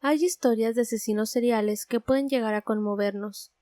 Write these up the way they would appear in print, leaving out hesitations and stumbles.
Hay historias de asesinos seriales que pueden llegar a conmovernos.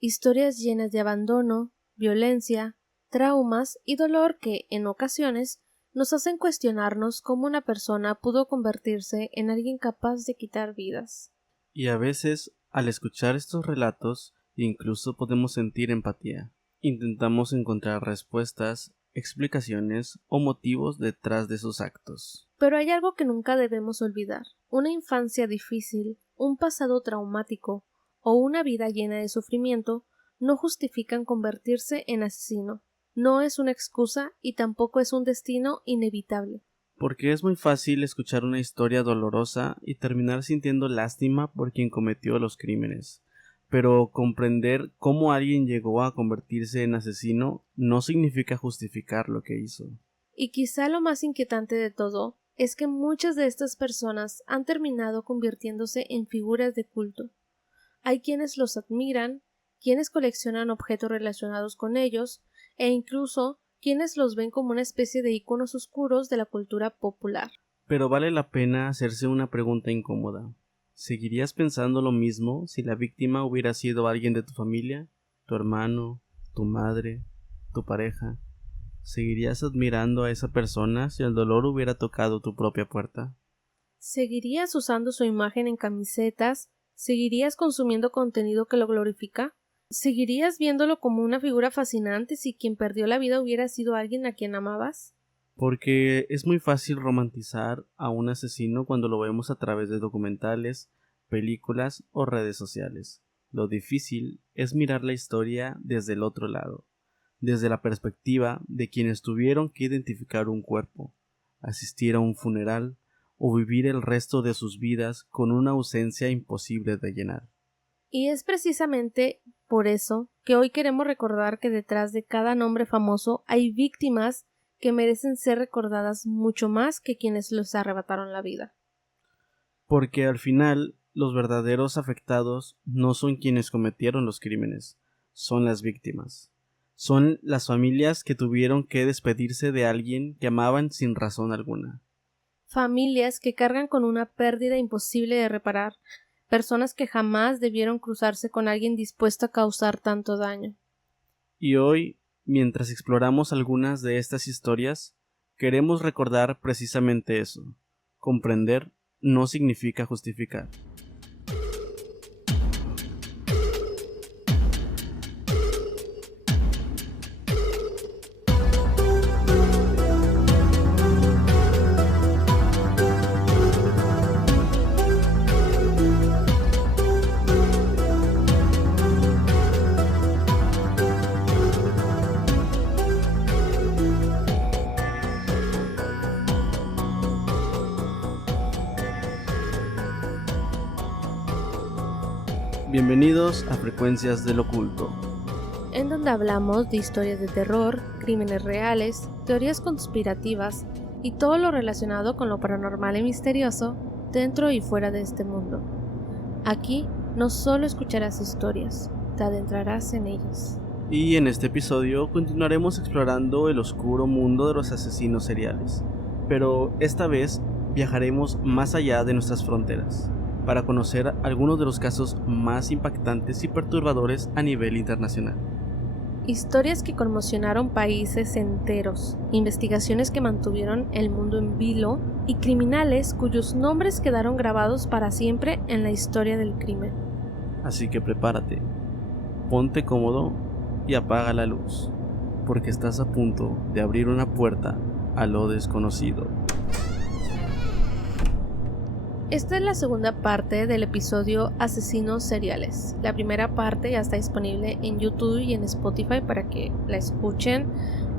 Historias llenas de abandono, violencia, traumas y dolor que, en ocasiones, nos hacen cuestionarnos cómo una persona pudo convertirse en alguien capaz de quitar vidas. Y a veces, al escuchar estos relatos, incluso podemos sentir empatía. Intentamos encontrar respuestas, explicaciones o motivos detrás de sus actos. Pero hay algo que nunca debemos olvidar. Una infancia difícil, un pasado traumático o una vida llena de sufrimiento no justifican convertirse en asesino. No es una excusa y tampoco es un destino inevitable. Porque es muy fácil escuchar una historia dolorosa y terminar sintiendo lástima por quien cometió los crímenes. Pero comprender cómo alguien llegó a convertirse en asesino no significa justificar lo que hizo. Y quizá lo más inquietante de todo es que muchas de estas personas han terminado convirtiéndose en figuras de culto. Hay quienes los admiran, quienes coleccionan objetos relacionados con ellos, e incluso quienes los ven como una especie de íconos oscuros de la cultura popular. Pero vale la pena hacerse una pregunta incómoda. ¿Seguirías pensando lo mismo si la víctima hubiera sido alguien de tu familia, tu hermano, tu madre, tu pareja? ¿Seguirías admirando a esa persona si el dolor hubiera tocado tu propia puerta? ¿Seguirías usando su imagen en camisetas? ¿Seguirías consumiendo contenido que lo glorifica? ¿Seguirías viéndolo como una figura fascinante si quien perdió la vida hubiera sido alguien a quien amabas? Porque es muy fácil romantizar a un asesino cuando lo vemos a través de documentales, películas o redes sociales. Lo difícil es mirar la historia desde el otro lado, desde la perspectiva de quienes tuvieron que identificar un cuerpo, asistir a un funeral o vivir el resto de sus vidas con una ausencia imposible de llenar. Y es precisamente por eso que hoy queremos recordar que detrás de cada nombre famoso hay víctimas que merecen ser recordadas mucho más que quienes les arrebataron la vida. Porque al final, los verdaderos afectados no son quienes cometieron los crímenes, son las víctimas. Son las familias que tuvieron que despedirse de alguien que amaban sin razón alguna. Familias que cargan con una pérdida imposible de reparar, personas que jamás debieron cruzarse con alguien dispuesto a causar tanto daño. Y hoy, mientras exploramos algunas de estas historias, queremos recordar precisamente eso. Comprender no significa justificar. Bienvenidos a Frecuencias del Oculto, en donde hablamos de historias de terror, crímenes reales, teorías conspirativas y todo lo relacionado con lo paranormal y misterioso dentro y fuera de este mundo. Aquí no solo escucharás historias, te adentrarás en ellas. y en este episodio continuaremos explorando el oscuro mundo de los asesinos seriales, pero esta vez viajaremos más allá de nuestras fronteras, para conocer algunos de los casos más impactantes y perturbadores a nivel internacional. Historias que conmocionaron países enteros, investigaciones que mantuvieron el mundo en vilo y criminales cuyos nombres quedaron grabados para siempre en la historia del crimen. Así que prepárate, ponte cómodo y apaga la luz, porque estás a punto de abrir una puerta a lo desconocido. Esta es la segunda parte del episodio Asesinos Seriales. La primera parte ya está disponible en YouTube y en Spotify para que la escuchen.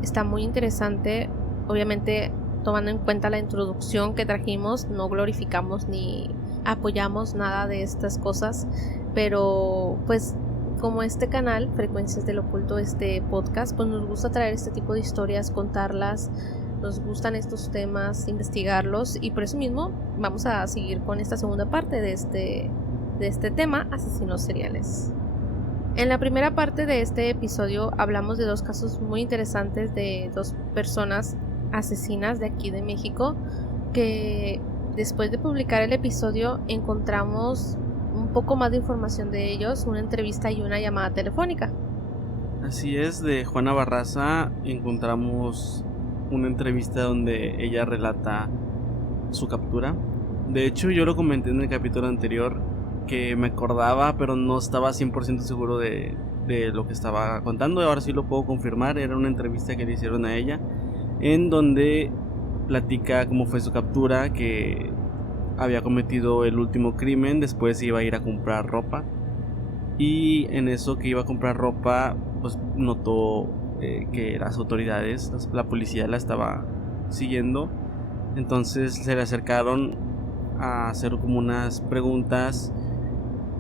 Está muy interesante. Obviamente, tomando en cuenta la introducción que trajimos, no glorificamos ni apoyamos nada de estas cosas. Pero, pues, como este canal, Frecuencias del Oculto, este podcast, pues nos gusta traer este tipo de historias, contarlas. Nos gustan estos temas, investigarlos, y por eso mismo vamos a seguir con esta segunda parte de este tema, asesinos seriales. En la primera parte de este episodio hablamos de dos casos muy interesantes de dos personas asesinas de aquí de México que después de publicar el episodio encontramos un poco más de información de ellos, una entrevista y una llamada telefónica. Así es, de Juana Barraza encontramos una entrevista donde ella relata su captura. De hecho, yo lo comenté en el capítulo anterior que me acordaba, pero no estaba 100% seguro de lo que estaba contando. Ahora sí lo puedo confirmar. Era una entrevista que le hicieron a ella, en donde platica cómo fue su captura, que había cometido el último crimen, después iba a ir a comprar ropa, y en eso que iba a comprar ropa, pues notó que las autoridades, la policía la estaba siguiendo. Entonces se le acercaron a hacer como unas preguntas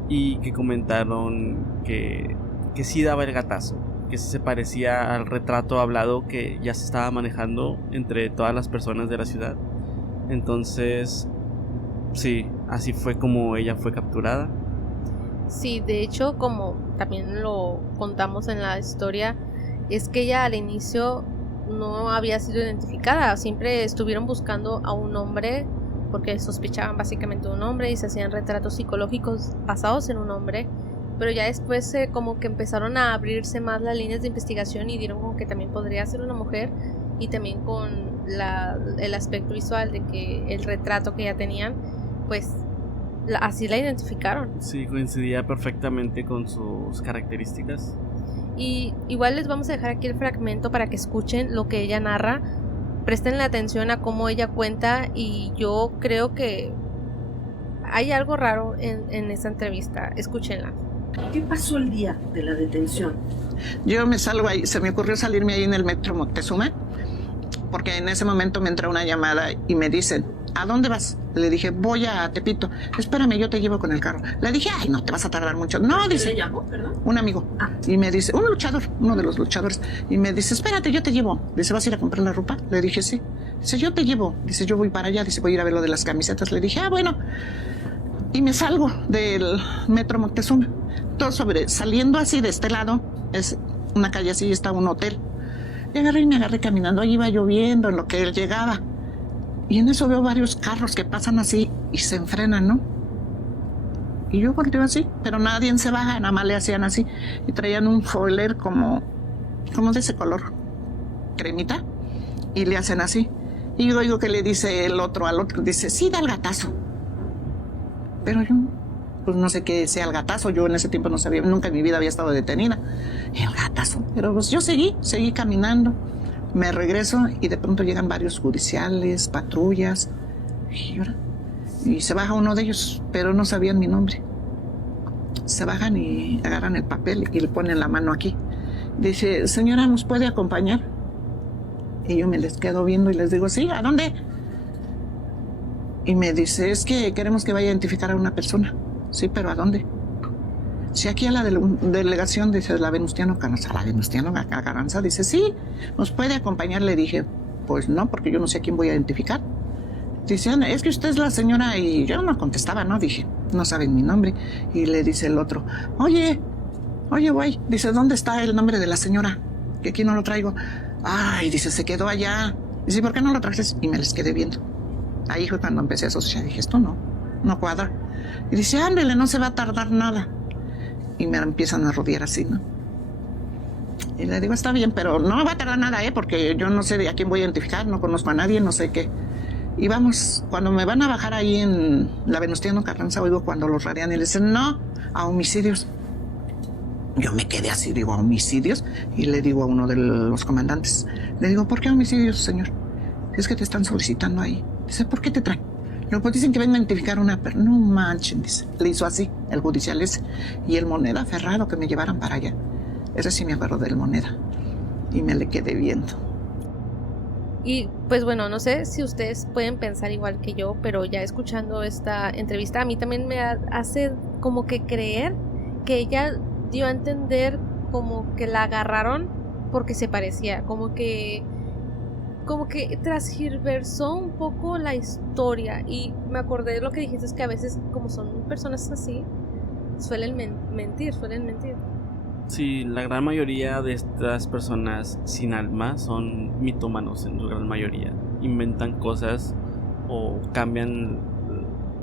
y que comentaron que sí daba el gatazo, que sí se parecía al retrato hablado que ya se estaba manejando entre todas las personas de la ciudad. Entonces, sí, así fue como ella fue capturada. Sí, de hecho, como también lo contamos en la historia, es que ella al inicio no había sido identificada. Siempre estuvieron buscando a un hombre porque sospechaban básicamente de un hombre y se hacían retratos psicológicos basados en un hombre, pero ya después como que empezaron a abrirse más las líneas de investigación y dieron como que también podría ser una mujer, y también con el aspecto visual de que el retrato que ya tenían, pues así la identificaron. Sí, coincidía perfectamente con sus características. Y igual les vamos a dejar aquí el fragmento para que escuchen lo que ella narra. Presten atención a cómo ella cuenta, y yo creo que hay algo raro en esa entrevista. Escúchenla. ¿Qué pasó el día de la detención? Yo me salgo ahí, se me ocurrió salirme ahí en el metro Moctezuma, porque en ese momento me entra una llamada y me dicen, ¿a dónde vas? Le dije, voy a Tepito. Espérame, yo te llevo con el carro. Le dije, ay, no te vas a tardar mucho. No, dice. ¿Quién le llamó, perdón? Un amigo. Y me dice, un luchador, uno de los luchadores. Y me dice, espérate, yo te llevo. Dice, ¿vas a ir a comprar la ropa? Le dije, sí. Dice, yo te llevo. Dice, yo voy para allá. Dice, voy a ir a ver lo de las camisetas. Le dije, bueno. Y me salgo del metro Moctezuma. Todo saliendo así de este lado, es una calle así, está un hotel. Y me agarré caminando. Ahí iba lloviendo en lo que él llegaba. Y en eso veo varios carros que pasan así y se enfrenan, ¿no? Y yo volteo así, pero nadie se baja, nada más le hacían así. Y traían un foiler como de ese color, cremita, y le hacen así. Y yo oigo que le dice el otro al otro, dice, sí, da el gatazo. Pero yo, pues no sé qué sea el gatazo. Yo en ese tiempo no sabía, nunca en mi vida había estado detenida. El gatazo. Pero pues yo seguí caminando. Me regreso y de pronto llegan varios judiciales, patrullas, y se baja uno de ellos, pero no sabían mi nombre. Se bajan y agarran el papel y le ponen la mano aquí. Dice, señora, ¿nos puede acompañar? Y yo me les quedo viendo y les digo, sí, ¿a dónde? Y me dice, es que queremos que vaya a identificar a una persona. Sí, pero ¿a dónde? Sí, aquí a la delegación, dice, la Venustiano Carranza, dice, sí, ¿nos puede acompañar? Le dije, pues no, porque yo no sé a quién voy a identificar. Dice, es que usted es la señora, y yo no contestaba, ¿no? Dije, no saben mi nombre. Y le dice el otro, oye, güey, dice, ¿dónde está el nombre de la señora? Que aquí no lo traigo. Ay, dice, se quedó allá. Dice, ¿por qué no lo trajes? Y me les quedé viendo. Ahí fue cuando empecé a asociar, dije, esto no cuadra. Y dice, ándele, no se va a tardar nada. Y me empiezan a rodear así, ¿no? Y le digo, está bien, pero no va a tardar nada, porque yo no sé a quién voy a identificar, no conozco a nadie, no sé qué. Y vamos, cuando me van a bajar ahí en la Venustiano Carranza, oigo cuando los rarean y le dicen, no, a homicidios. Yo me quedé así, digo, ¿a homicidios? Y le digo a uno de los comandantes, le digo, ¿por qué homicidios, señor? Es que te están solicitando ahí. Dice, ¿por qué te traen? No, pues dicen que vengan a identificar a una persona. No manchen, dice. Le hizo así, el judicial ese. Y el Moneda aferrado que me llevaran para allá. Ese sí me acuerdo del Moneda. Y me le quedé viendo. Y pues bueno, no sé si ustedes pueden pensar igual que yo, pero ya escuchando esta entrevista, a mí también me hace como que creer que ella dio a entender como que la agarraron porque se parecía, como que transgiversó un poco la historia. Y me acordé de lo que dijiste, es que a veces como son personas así suelen mentir. Sí, la gran mayoría de estas personas sin alma son mitómanos, en su gran mayoría. Inventan cosas o cambian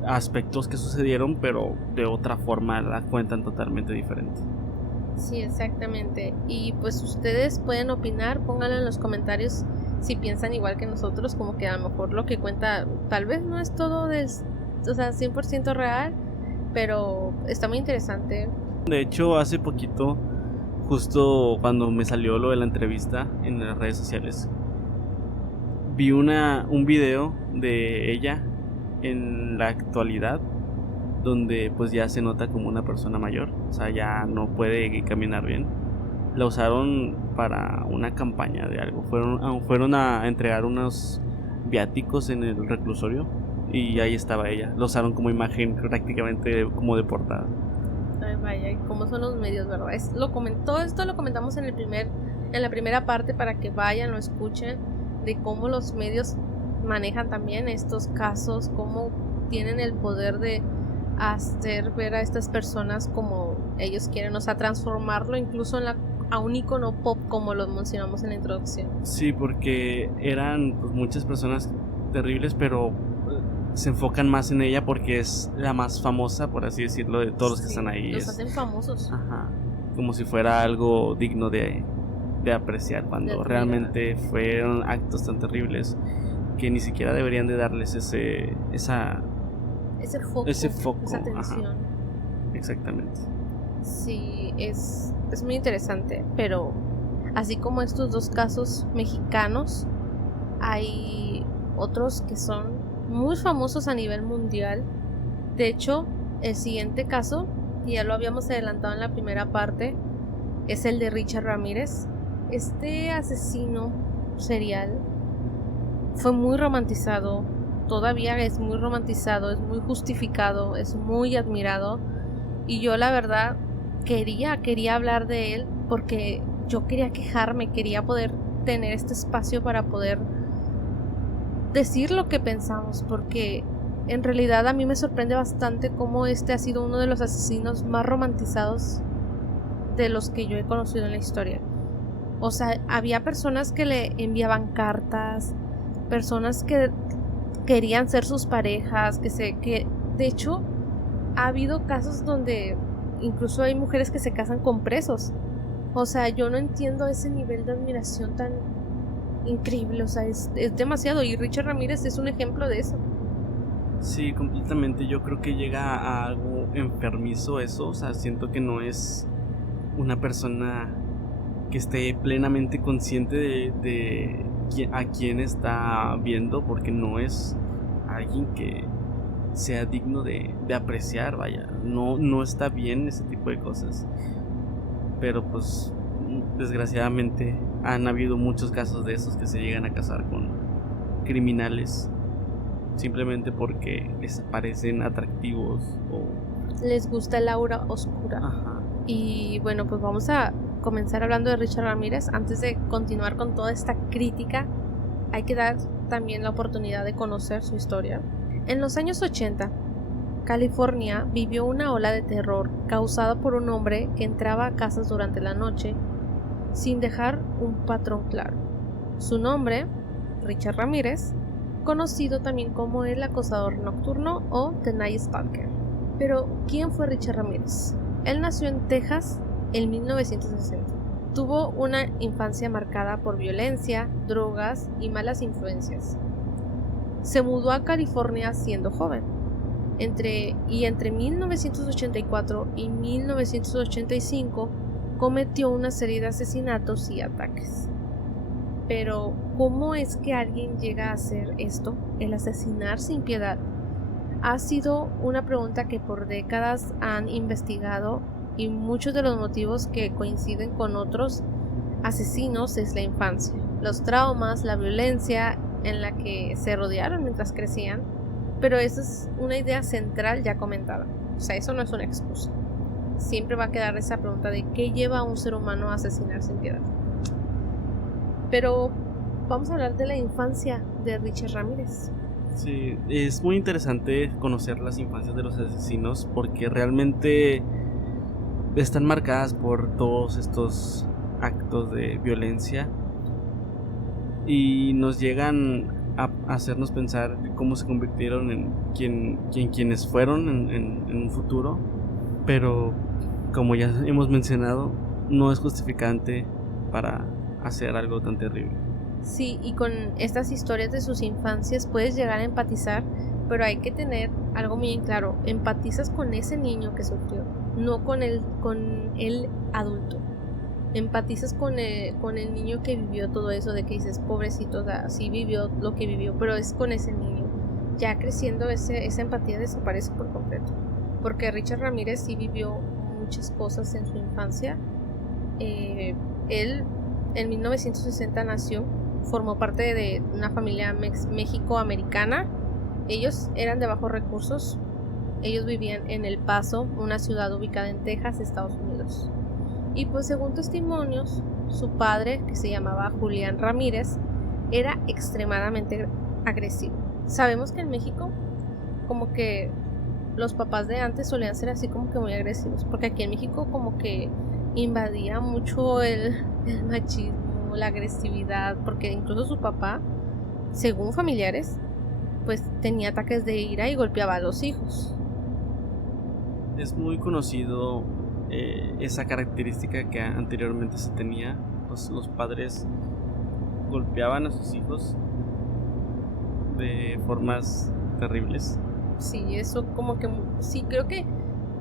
aspectos que sucedieron, pero de otra forma la cuentan totalmente diferente. Sí, exactamente. Y pues ustedes pueden opinar, pónganlo en los comentarios si piensan igual que nosotros, como que a lo mejor lo que cuenta tal vez no es todo 100% real, pero está muy interesante. De hecho, hace poquito, justo cuando me salió lo de la entrevista en las redes sociales, vi un video de ella en la actualidad, donde pues ya se nota como una persona mayor, o sea, ya no puede caminar bien. La usaron para una campaña de algo, fueron a entregar unos viáticos en el reclusorio y ahí estaba ella. La usaron como imagen prácticamente como de portada. Ay, vaya, y cómo son los medios, ¿verdad? Todo esto lo comentamos en la primera parte para que vayan, lo escuchen, de cómo los medios manejan también estos casos, cómo tienen el poder de hacer ver a estas personas como ellos quieren, o sea, transformarlo incluso a un icono pop, como lo mencionamos en la introducción. Sí, porque eran pues muchas personas terribles, pero se enfocan más en ella porque es la más famosa, por así decirlo, de todos los que están ahí. Los hacen famosos. Ajá, como si fuera algo digno de apreciar, cuando realmente fueron actos tan terribles que ni siquiera deberían de darles ese foco, esa atención. Ajá, exactamente. Sí, es muy interesante, pero así como estos dos casos mexicanos, hay otros que son muy famosos a nivel mundial. De hecho, el siguiente caso, y ya lo habíamos adelantado en la primera parte, es el de Richard Ramírez. Este asesino serial fue muy romantizado, todavía es muy romantizado, es muy justificado, es muy admirado, y yo la verdad quería hablar de él porque yo quería quejarme, quería poder tener este espacio para poder decir lo que pensamos, porque en realidad a mí me sorprende bastante cómo este ha sido uno de los asesinos más romantizados de los que yo he conocido en la historia. O sea, había personas que le enviaban cartas, personas que querían ser sus parejas, que de hecho ha habido casos donde incluso hay mujeres que se casan con presos. O sea, yo no entiendo ese nivel de admiración tan increíble, o sea, es demasiado, y Richard Ramírez es un ejemplo de eso. Sí, completamente. Yo creo que llega a algo enfermizo eso, o sea, siento que no es una persona que esté plenamente consciente de a quién está viendo, porque no es alguien que sea digno de apreciar, vaya, no está bien ese tipo de cosas. Pero pues desgraciadamente han habido muchos casos de esos que se llegan a casar con criminales simplemente porque les parecen atractivos o les gusta el aura oscura. Ajá. Y bueno, pues vamos a comenzar hablando de Richard Ramírez. Antes de continuar con toda esta crítica, hay que dar también la oportunidad de conocer su historia. En los años 80, California vivió una ola de terror causada por un hombre que entraba a casas durante la noche sin dejar un patrón claro. Su nombre, Richard Ramírez, conocido también como el acosador nocturno o The Night Stalker. Pero, ¿quién fue Richard Ramírez? Él nació en Texas en 1960. Tuvo una infancia marcada por violencia, drogas y malas influencias. Se mudó a California siendo joven. Entre 1984 y 1985 cometió una serie de asesinatos y ataques. Pero, ¿cómo es que alguien llega a hacer esto? El asesinar sin piedad. Ha sido una pregunta que por décadas han investigado, y muchos de los motivos que coinciden con otros asesinos es la infancia, los traumas, la violencia en la que se rodearon mientras crecían. Pero esa es una idea central ya comentada. O sea, eso no es una excusa. Siempre va a quedar esa pregunta de qué lleva a un ser humano a asesinar sin piedad. Pero vamos a hablar de la infancia de Richard Ramírez. Sí, es muy interesante conocer las infancias de los asesinos porque realmente están marcadas por todos estos actos de violencia y nos llegan a hacernos pensar cómo se convirtieron en quienes fueron en un futuro, pero como ya hemos mencionado, no es justificante para hacer algo tan terrible. Sí, y con estas historias de sus infancias puedes llegar a empatizar, pero hay que tener algo muy en claro: empatizas con ese niño que sufrió, no con el adulto. Empatizas con el niño que vivió todo eso, de que dices, pobrecito, o sea, sí vivió lo que vivió, pero es con ese niño. Ya creciendo esa empatía desaparece por completo, porque Richard Ramírez sí vivió muchas cosas en su infancia. Él en 1960 nació, formó parte de una familia mexicoamericana. Ellos eran de bajos recursos. Ellos vivían en El Paso, una ciudad ubicada en Texas, Estados Unidos. Y pues según testimonios, su padre, que se llamaba Julián Ramírez, era extremadamente agresivo. Sabemos que en México como que los papás de antes solían ser así como que muy agresivos, porque aquí en México como que invadía mucho el machismo, la agresividad, porque incluso su papá, según familiares, pues tenía ataques de ira y golpeaba a los hijos. Es muy conocido esa característica que anteriormente se tenía. Los padres golpeaban a sus hijos de formas terribles. Sí, eso como que sí, creo que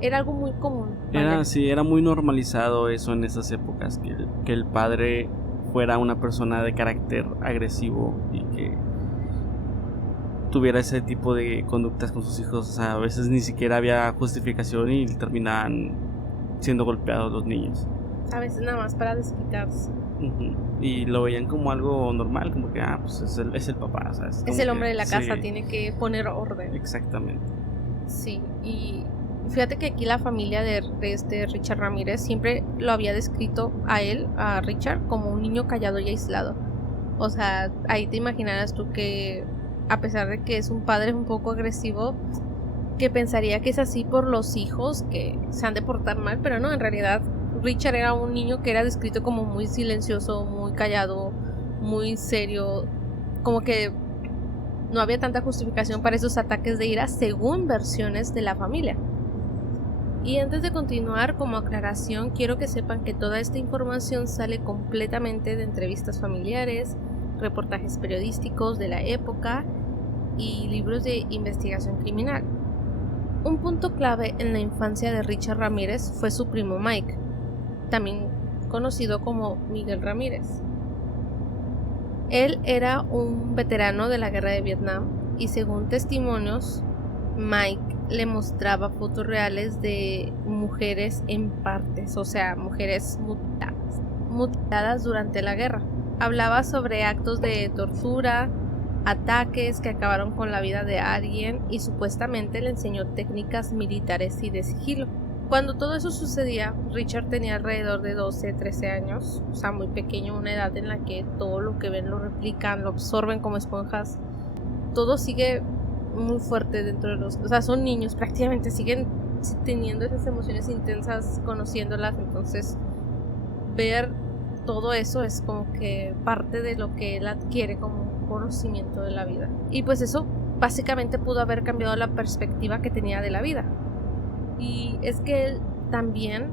era algo muy común. Era muy normalizado eso en esas épocas, que el padre fuera una persona de carácter agresivo y que tuviera ese tipo de conductas con sus hijos. O sea, a veces ni siquiera había justificación y terminaban siendo golpeados los niños. A veces nada más para desquitarse. Uh-huh. Y lo veían como algo normal, como que pues es el papá, ¿sabes? Es el hombre de la casa, sí. Tiene que poner orden. Exactamente. Sí, y fíjate que aquí la familia de Richard Ramírez siempre lo había descrito a Richard, como un niño callado y aislado. O sea, ahí te imaginarás tú que, a pesar de que es un padre un poco agresivo, que pensaría que es así por los hijos que se han de portar mal, pero no, en realidad Richard era un niño que era descrito como muy silencioso, muy callado, muy serio, como que no había tanta justificación para esos ataques de ira según versiones de la familia. Y antes de continuar, como aclaración, quiero que sepan que toda esta información sale completamente de entrevistas familiares, reportajes periodísticos de la época y libros de investigación criminal. Un punto clave en la infancia de Richard Ramírez fue su primo Mike, también conocido como Miguel Ramírez. Él era un veterano de la guerra de Vietnam y, según testimonios, Mike le mostraba fotos reales de mujeres en partes, o sea, mujeres mutiladas durante la guerra. Hablaba sobre actos de tortura, ataques que acabaron con la vida de alguien, y supuestamente le enseñó técnicas militares y de sigilo. Cuando todo eso sucedía, Richard tenía alrededor de 12, 13 años, o sea, muy pequeño, una edad en la que todo lo que ven lo replican, lo absorben como esponjas. Todo sigue muy fuerte dentro de los... O sea, son niños, prácticamente siguen teniendo esas emociones intensas, conociéndolas. Entonces, ver todo eso es como que parte de lo que él adquiere como conocimiento de la vida. Y pues eso básicamente pudo haber cambiado la perspectiva que tenía de la vida. Y es que él también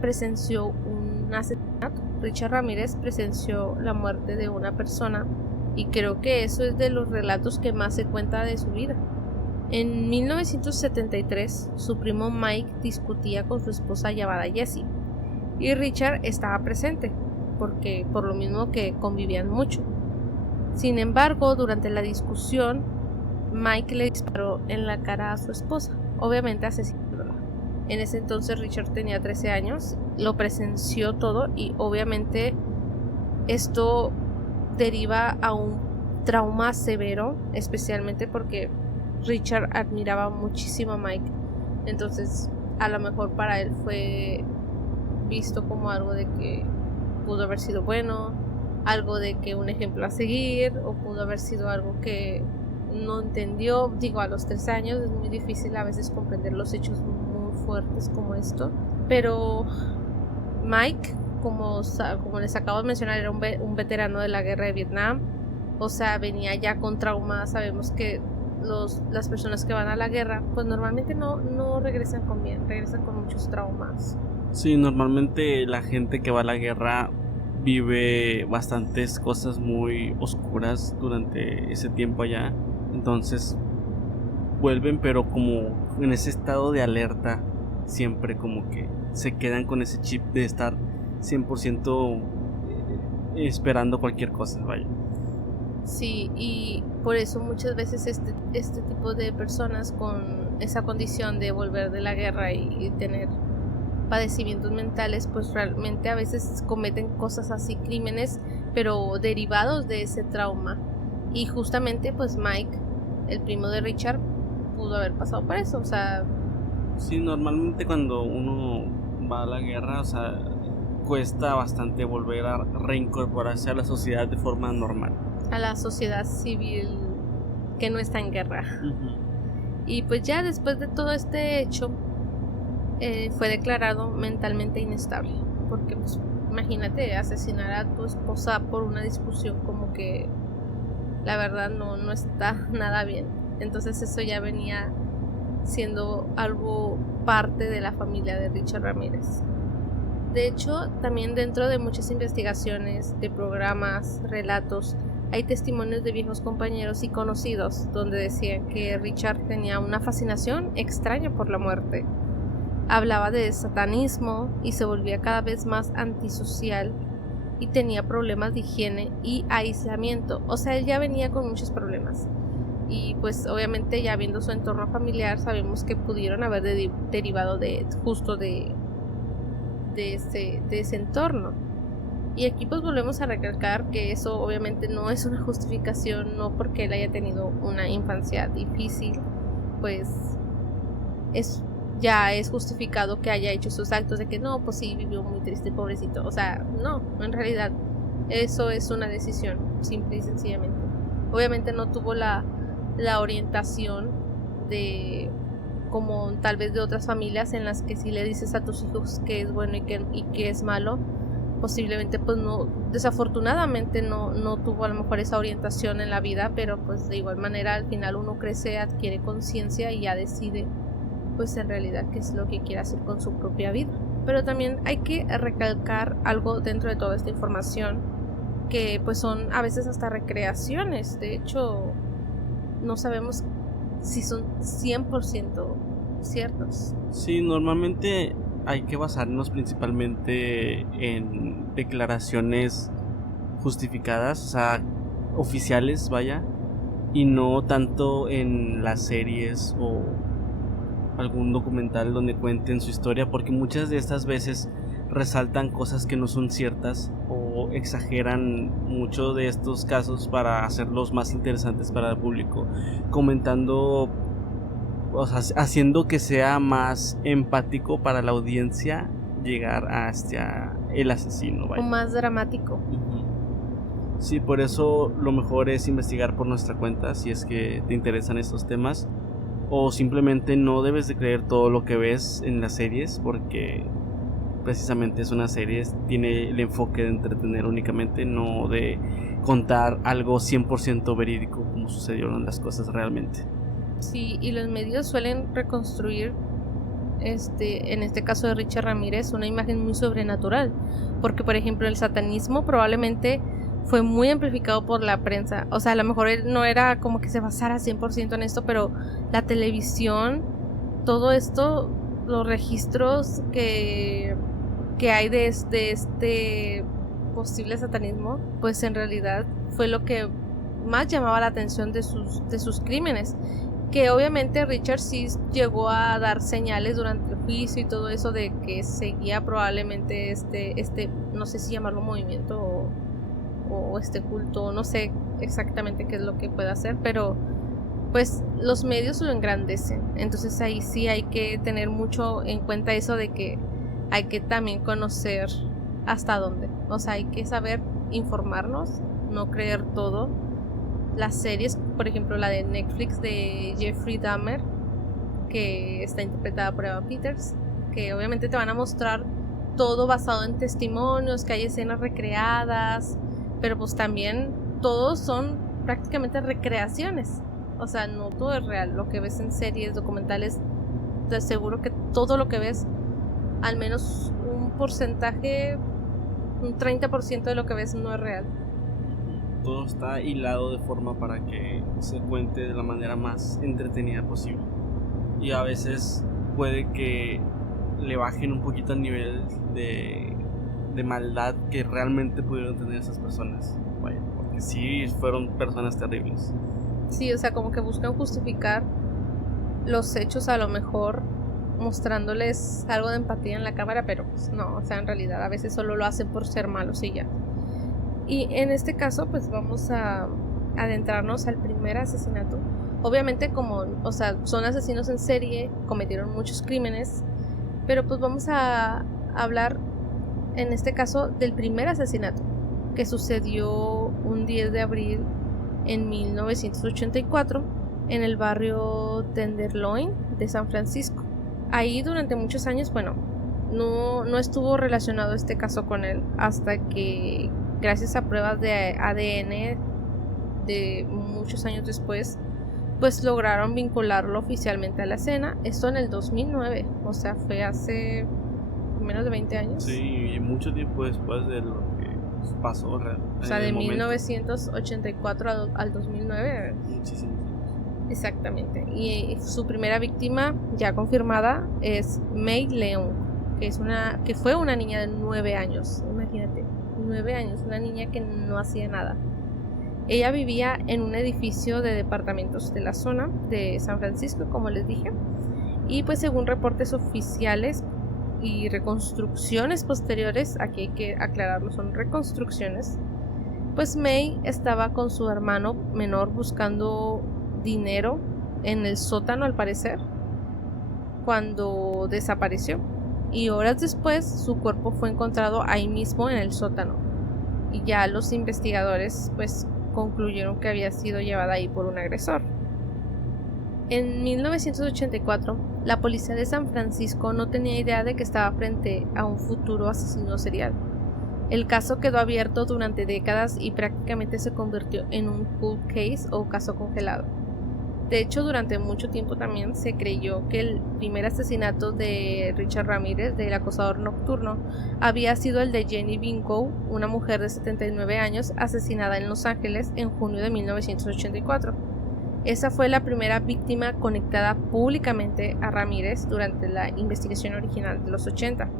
presenció un asesinato. Richard Ramírez presenció la muerte de una persona, y creo que eso es de los relatos que más se cuenta de su vida. En 1973, su primo Mike discutía con su esposa llamada Jessie, y Richard estaba presente, porque por lo mismo que convivían mucho. Sin embargo, durante la discusión, Mike le disparó en la cara a su esposa, obviamente asesinándola. En ese entonces Richard tenía 13 años, lo presenció todo, y obviamente esto deriva a un trauma severo, especialmente porque Richard admiraba muchísimo a Mike. Entonces, a lo mejor para él fue visto como algo de que pudo haber sido bueno, algo de que un ejemplo a seguir, o pudo haber sido algo que no entendió. Digo, a los 13 años es muy difícil a veces comprender los hechos muy fuertes como esto, pero Mike, como les acabo de mencionar, era un veterano de la guerra de Vietnam. O sea, venía ya con trauma. Sabemos que las personas que van a la guerra pues normalmente no regresan con bien, regresan con muchos traumas. Sí, normalmente la gente que va a la guerra vive bastantes cosas muy oscuras durante ese tiempo allá. Entonces vuelven, pero como en ese estado de alerta, siempre como que se quedan con ese chip de estar 100% esperando cualquier cosa, vaya. Sí, y por eso muchas veces este tipo de personas con esa condición de volver de la guerra y tener padecimientos mentales, pues realmente a veces cometen cosas así, crímenes, pero derivados de ese trauma. Y justamente pues Mike, el primo de Richard, pudo haber pasado por eso, o sea... Sí, normalmente cuando uno va a la guerra, o sea, cuesta bastante volver a reincorporarse a la sociedad de forma normal. A la sociedad civil que no está en guerra. Uh-huh. Y pues ya después de todo este hecho, fue declarado mentalmente inestable. Porque pues imagínate asesinar a tu esposa por una discusión, como que la verdad no está nada bien. Entonces eso ya venía siendo algo parte de la familia de Richard Ramírez. De hecho, también dentro de muchas investigaciones, de programas, relatos, hay testimonios de viejos compañeros y conocidos donde decían que Richard tenía una fascinación extraña por la muerte. Hablaba de satanismo y se volvía cada vez más antisocial y tenía problemas de higiene y aislamiento. O sea, él ya venía con muchos problemas. Y pues obviamente ya viendo su entorno familiar sabemos que pudieron haber derivado justo de ese entorno. Y aquí pues volvemos a recalcar que eso obviamente no es una justificación, no porque él haya tenido una infancia difícil, pues ya es justificado que haya hecho esos actos de que no, pues sí, vivió muy triste, pobrecito. O sea, no, en realidad eso es una decisión, simple y sencillamente. Obviamente no tuvo la orientación de como tal vez de otras familias en las que si le dices a tus hijos que es bueno y que es malo, posiblemente pues no, desafortunadamente no tuvo a lo mejor esa orientación en la vida, pero pues de igual manera al final uno crece, adquiere conciencia y ya decide pues en realidad qué es lo que quiere hacer con su propia vida. Pero también hay que recalcar algo dentro de toda esta información, que pues son a veces hasta recreaciones. De hecho, no sabemos si son 100% ciertos. Sí, normalmente hay que basarnos principalmente en declaraciones justificadas, o sea, oficiales, vaya, y no tanto en las series o algún documental donde cuenten su historia, porque muchas de estas veces resaltan cosas que no son ciertas o exageran mucho de estos casos para hacerlos más interesantes para el público, comentando, o sea, haciendo que sea más empático para la audiencia llegar hacia el asesino, vaya. O más dramático. Uh-huh. Sí, por eso lo mejor es investigar por nuestra cuenta si es que te interesan estos temas, o simplemente no debes de creer todo lo que ves en las series, porque precisamente es una serie, tiene el enfoque de entretener únicamente, no de contar algo 100% verídico como sucedieron las cosas realmente. Sí, y los medios suelen reconstruir en este caso de Richard Ramírez una imagen muy sobrenatural, porque por ejemplo el satanismo probablemente fue muy amplificado por la prensa. O sea, a lo mejor él no era como que se basara 100% en esto, pero la televisión, todo esto, los registros que hay de este posible satanismo, pues en realidad fue lo que más llamaba la atención de sus crímenes. Que obviamente Richard sí llegó a dar señales durante el juicio y todo eso de que seguía probablemente no sé si llamarlo movimiento o este culto, no sé exactamente qué es lo que puede hacer, pero pues los medios lo engrandecen. Entonces ahí sí hay que tener mucho en cuenta eso de que hay que también conocer hasta dónde. O sea, hay que saber informarnos, no creer todo. Las series, por ejemplo la de Netflix de Jeffrey Dahmer, que está interpretada por Evan Peters, que obviamente te van a mostrar todo basado en testimonios, que hay escenas recreadas, pero pues también todos son prácticamente recreaciones. O sea, no todo es real. Lo que ves en series, documentales, te aseguro que todo lo que ves, al menos un porcentaje, un 30% de lo que ves no es real. Todo está hilado de forma para que se cuente de la manera más entretenida posible. Y a veces puede que le bajen un poquito el nivel de maldad que realmente pudieron tener esas personas. Vaya, porque sí fueron personas terribles. Sí, o sea, como que buscan justificar los hechos, a lo mejor mostrándoles algo de empatía en la cámara, pero pues no, o sea, en realidad a veces solo lo hacen por ser malos y ya. Y en este caso, pues vamos a adentrarnos al primer asesinato. Obviamente, como, o sea, son asesinos en serie, cometieron muchos crímenes, pero pues vamos a hablar en este caso del primer asesinato que sucedió un 10 de abril en 1984 en el barrio Tenderloin de San Francisco. Ahí durante muchos años, bueno, no estuvo relacionado este caso con él hasta que, gracias a pruebas de ADN de muchos años después, pues lograron vincularlo oficialmente a la escena. Esto en el 2009, o sea, fue hace menos de 20 años. Sí, y mucho tiempo después de lo que pasó. O sea, de 1984 al 2009. Muchísimos años. Exactamente. Y su primera víctima ya confirmada es May Leung, que fue una niña de 9 años. Imagínate, 9 años, una niña que no hacía nada. Ella vivía en un edificio de departamentos de la zona de San Francisco, como les dije. Y pues según reportes oficiales y reconstrucciones posteriores, aquí hay que aclararlo, son reconstrucciones, pues May estaba con su hermano menor buscando dinero en el sótano, al parecer, cuando desapareció, y horas después su cuerpo fue encontrado ahí mismo en el sótano, y ya los investigadores pues concluyeron que había sido llevada ahí por un agresor. En 1984, la policía de San Francisco no tenía idea de que estaba frente a un futuro asesino serial. El caso quedó abierto durante décadas y prácticamente se convirtió en un cold case o caso congelado. De hecho, durante mucho tiempo también se creyó que el primer asesinato de Richard Ramírez, del acosador nocturno, había sido el de Jenny Binkow, una mujer de 79 años asesinada en Los Ángeles en junio de 1984. Esa fue la primera víctima conectada públicamente a Ramírez durante la investigación original de los 80.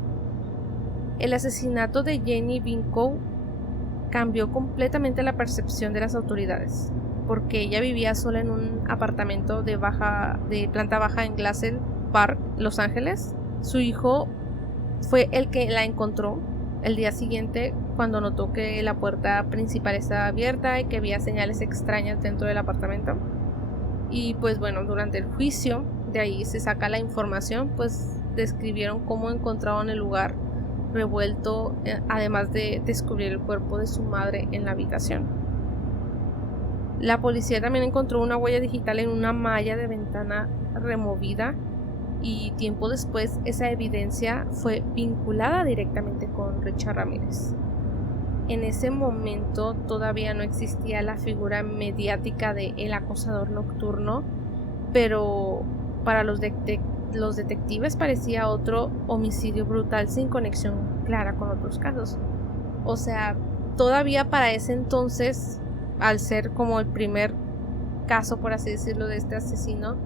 El asesinato de Jenny Binkow cambió completamente la percepción de las autoridades, porque ella vivía sola en un apartamento de planta baja en Glassell Park, Los Ángeles. Su hijo fue el que la encontró el día siguiente, cuando notó que la puerta principal estaba abierta y que había señales extrañas dentro del apartamento. Y pues bueno, durante el juicio, de ahí se saca la información, pues describieron cómo encontraron el lugar revuelto, además de descubrir el cuerpo de su madre en la habitación. La policía también encontró una huella digital en una malla de ventana removida, y tiempo después esa evidencia fue vinculada directamente con Richard Ramírez. En ese momento todavía no existía la figura mediática de el acosador nocturno, pero para los detectives parecía otro homicidio brutal sin conexión clara con otros casos. O sea, todavía para ese entonces, al ser como el primer caso, por así decirlo, de este asesino,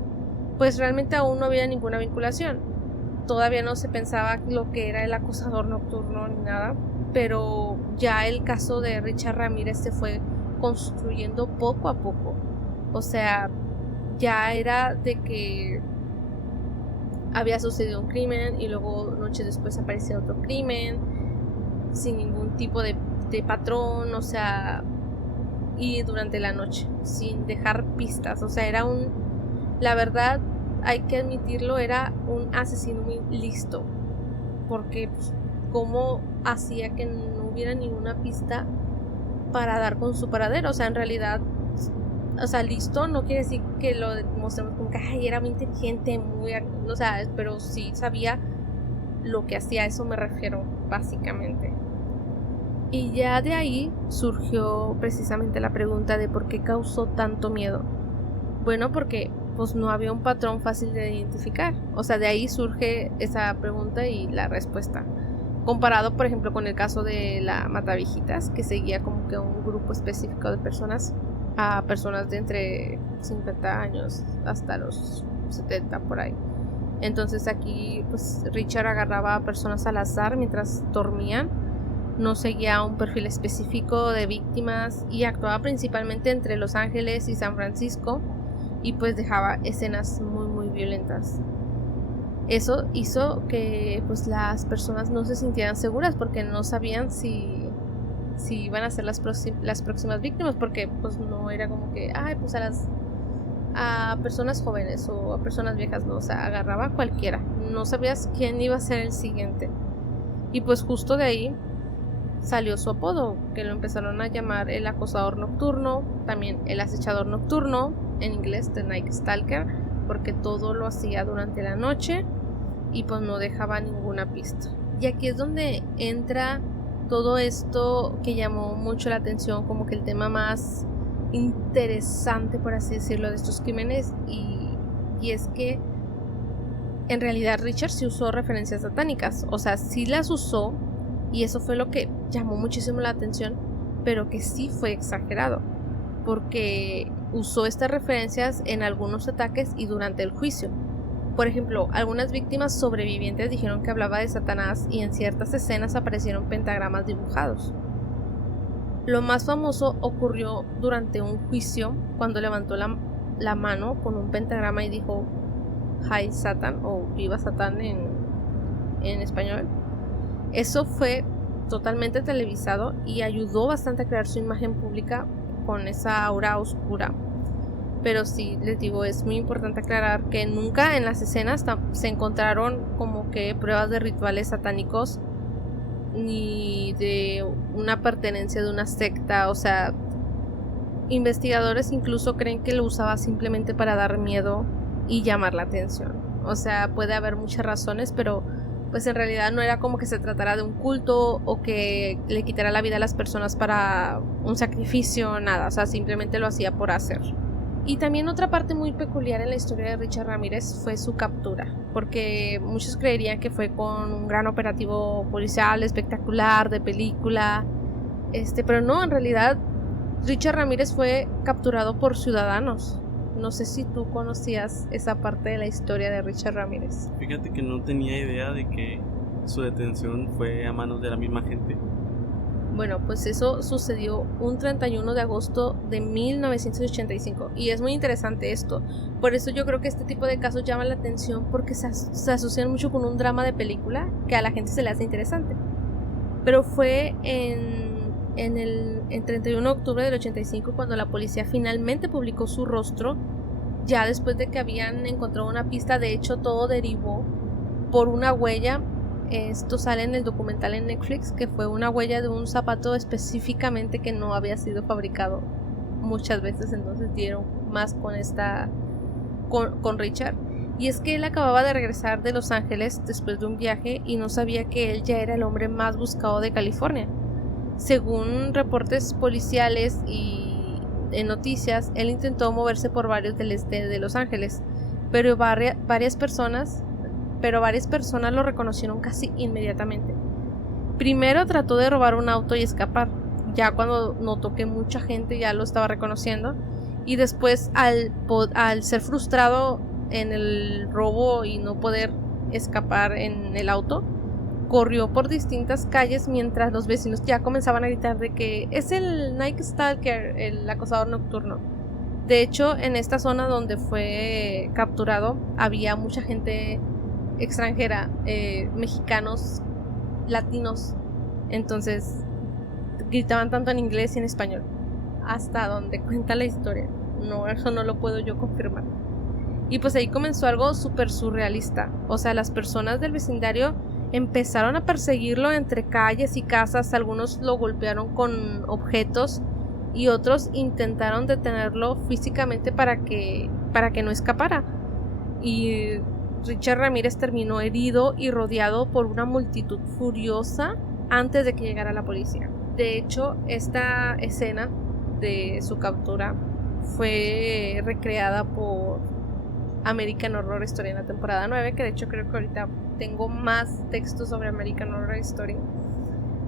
pues realmente aún no había ninguna vinculación. Todavía no se pensaba lo que era el acosador nocturno ni nada, pero ya el caso de Richard Ramírez se fue construyendo poco a poco. O sea, ya era de que había sucedido un crimen y luego noches después aparecía otro crimen sin ningún tipo de patrón, o sea, y durante la noche sin dejar pistas. O sea, era la verdad, hay que admitirlo, era un asesino muy listo, porque pues, cómo hacía que no hubiera ninguna pista para dar con su paradero. O sea, en realidad, o sea, listo no quiere decir que lo mostremos como que ay, era muy inteligente, o sea, pero sí sabía lo que hacía, a eso me refiero básicamente. Y ya de ahí surgió precisamente la pregunta de por qué causó tanto miedo. Bueno, porque pues no había un patrón fácil de identificar. O sea, de ahí surge esa pregunta y la respuesta. Comparado, por ejemplo, con el caso de la Matavijitas, que seguía como que un grupo específico de personas, a personas de entre 50 años hasta los 70 por ahí. Entonces aquí pues Richard agarraba a personas al azar mientras dormían, no seguía un perfil específico de víctimas y actuaba principalmente entre Los Ángeles y San Francisco y pues dejaba escenas muy violentas. Eso hizo que pues las personas no se sintieran seguras porque no sabían si iban a ser las próximas víctimas, porque pues no era como que pues a personas jóvenes o a personas viejas, no, o sea, agarraba a cualquiera, no sabías quién iba a ser el siguiente. Y pues justo de ahí salió su apodo, que lo empezaron a llamar el acosador nocturno, también el acechador nocturno, en inglés The Night Stalker, porque todo lo hacía durante la noche y pues no dejaba ninguna pista. Y aquí es donde entra todo esto que llamó mucho la atención, como que el tema más interesante, por así decirlo, de estos crímenes, y es que en realidad Richard sí usó referencias satánicas, o sea, sí las usó, y eso fue lo que llamó muchísimo la atención, pero que sí fue exagerado, porque usó estas referencias en algunos ataques y durante el juicio. Por ejemplo, algunas víctimas sobrevivientes dijeron que hablaba de Satanás y en ciertas escenas aparecieron pentagramas dibujados. Lo más famoso ocurrió durante un juicio cuando levantó la mano con un pentagrama y dijo Hi Satan o Viva Satán en español. Eso fue totalmente televisado y ayudó bastante a crear su imagen pública con esa aura oscura. Pero sí, les digo, es muy importante aclarar que nunca en las escenas se encontraron como que pruebas de rituales satánicos ni de una pertenencia de una secta. O sea, investigadores incluso creen que lo usaba simplemente para dar miedo y llamar la atención. O sea, puede haber muchas razones, pero pues en realidad no era como que se tratara de un culto o que le quitara la vida a las personas para un sacrificio, nada. O sea, simplemente lo hacía por hacer. Y también otra parte muy peculiar en la historia de Richard Ramírez fue su captura, porque muchos creerían que fue con un gran operativo policial espectacular, de película, pero no, en realidad Richard Ramírez fue capturado por ciudadanos. No sé si tú conocías esa parte de la historia de Richard Ramírez. Fíjate que no tenía idea de que su detención fue a manos de la misma gente. Bueno, pues eso sucedió un 31 de agosto de 1985 y es muy interesante esto. Por eso yo creo que este tipo de casos llaman la atención, porque se asocian mucho con un drama de película que a la gente se le hace interesante. Pero fue en 31 de octubre del 85 cuando la policía finalmente publicó su rostro, ya después de que habían encontrado una pista. De hecho, todo derivó por una huella. Esto sale en el documental en Netflix, que fue una huella de un zapato específicamente que no había sido fabricado muchas veces. Entonces dieron más con Richard. Y es que él acababa de regresar de Los Ángeles después de un viaje y no sabía que él ya era el hombre más buscado de California. Según reportes policiales y en noticias, él intentó moverse por varios del este de Los Ángeles, pero varias personas lo reconocieron casi inmediatamente. Primero trató de robar un auto y escapar, ya cuando notó que mucha gente ya lo estaba reconociendo, y después al ser frustrado en el robo y no poder escapar en el auto, corrió por distintas calles mientras los vecinos ya comenzaban a gritar de que es el Night Stalker, el acosador nocturno. De hecho, en esta zona donde fue capturado había mucha gente extranjera, mexicanos, latinos, entonces gritaban tanto en inglés y en español, hasta donde cuenta la historia. No, eso no lo puedo yo confirmar. Y pues ahí comenzó algo súper surrealista. O sea, las personas del vecindario empezaron a perseguirlo entre calles y casas. Algunos lo golpearon con objetos y otros intentaron detenerlo físicamente para que no escapara. Y Richard Ramírez terminó herido y rodeado por una multitud furiosa antes de que llegara la policía. De hecho, esta escena de su captura fue recreada por American Horror Story en la temporada 9, que de hecho creo que ahorita tengo más textos sobre American Horror Story.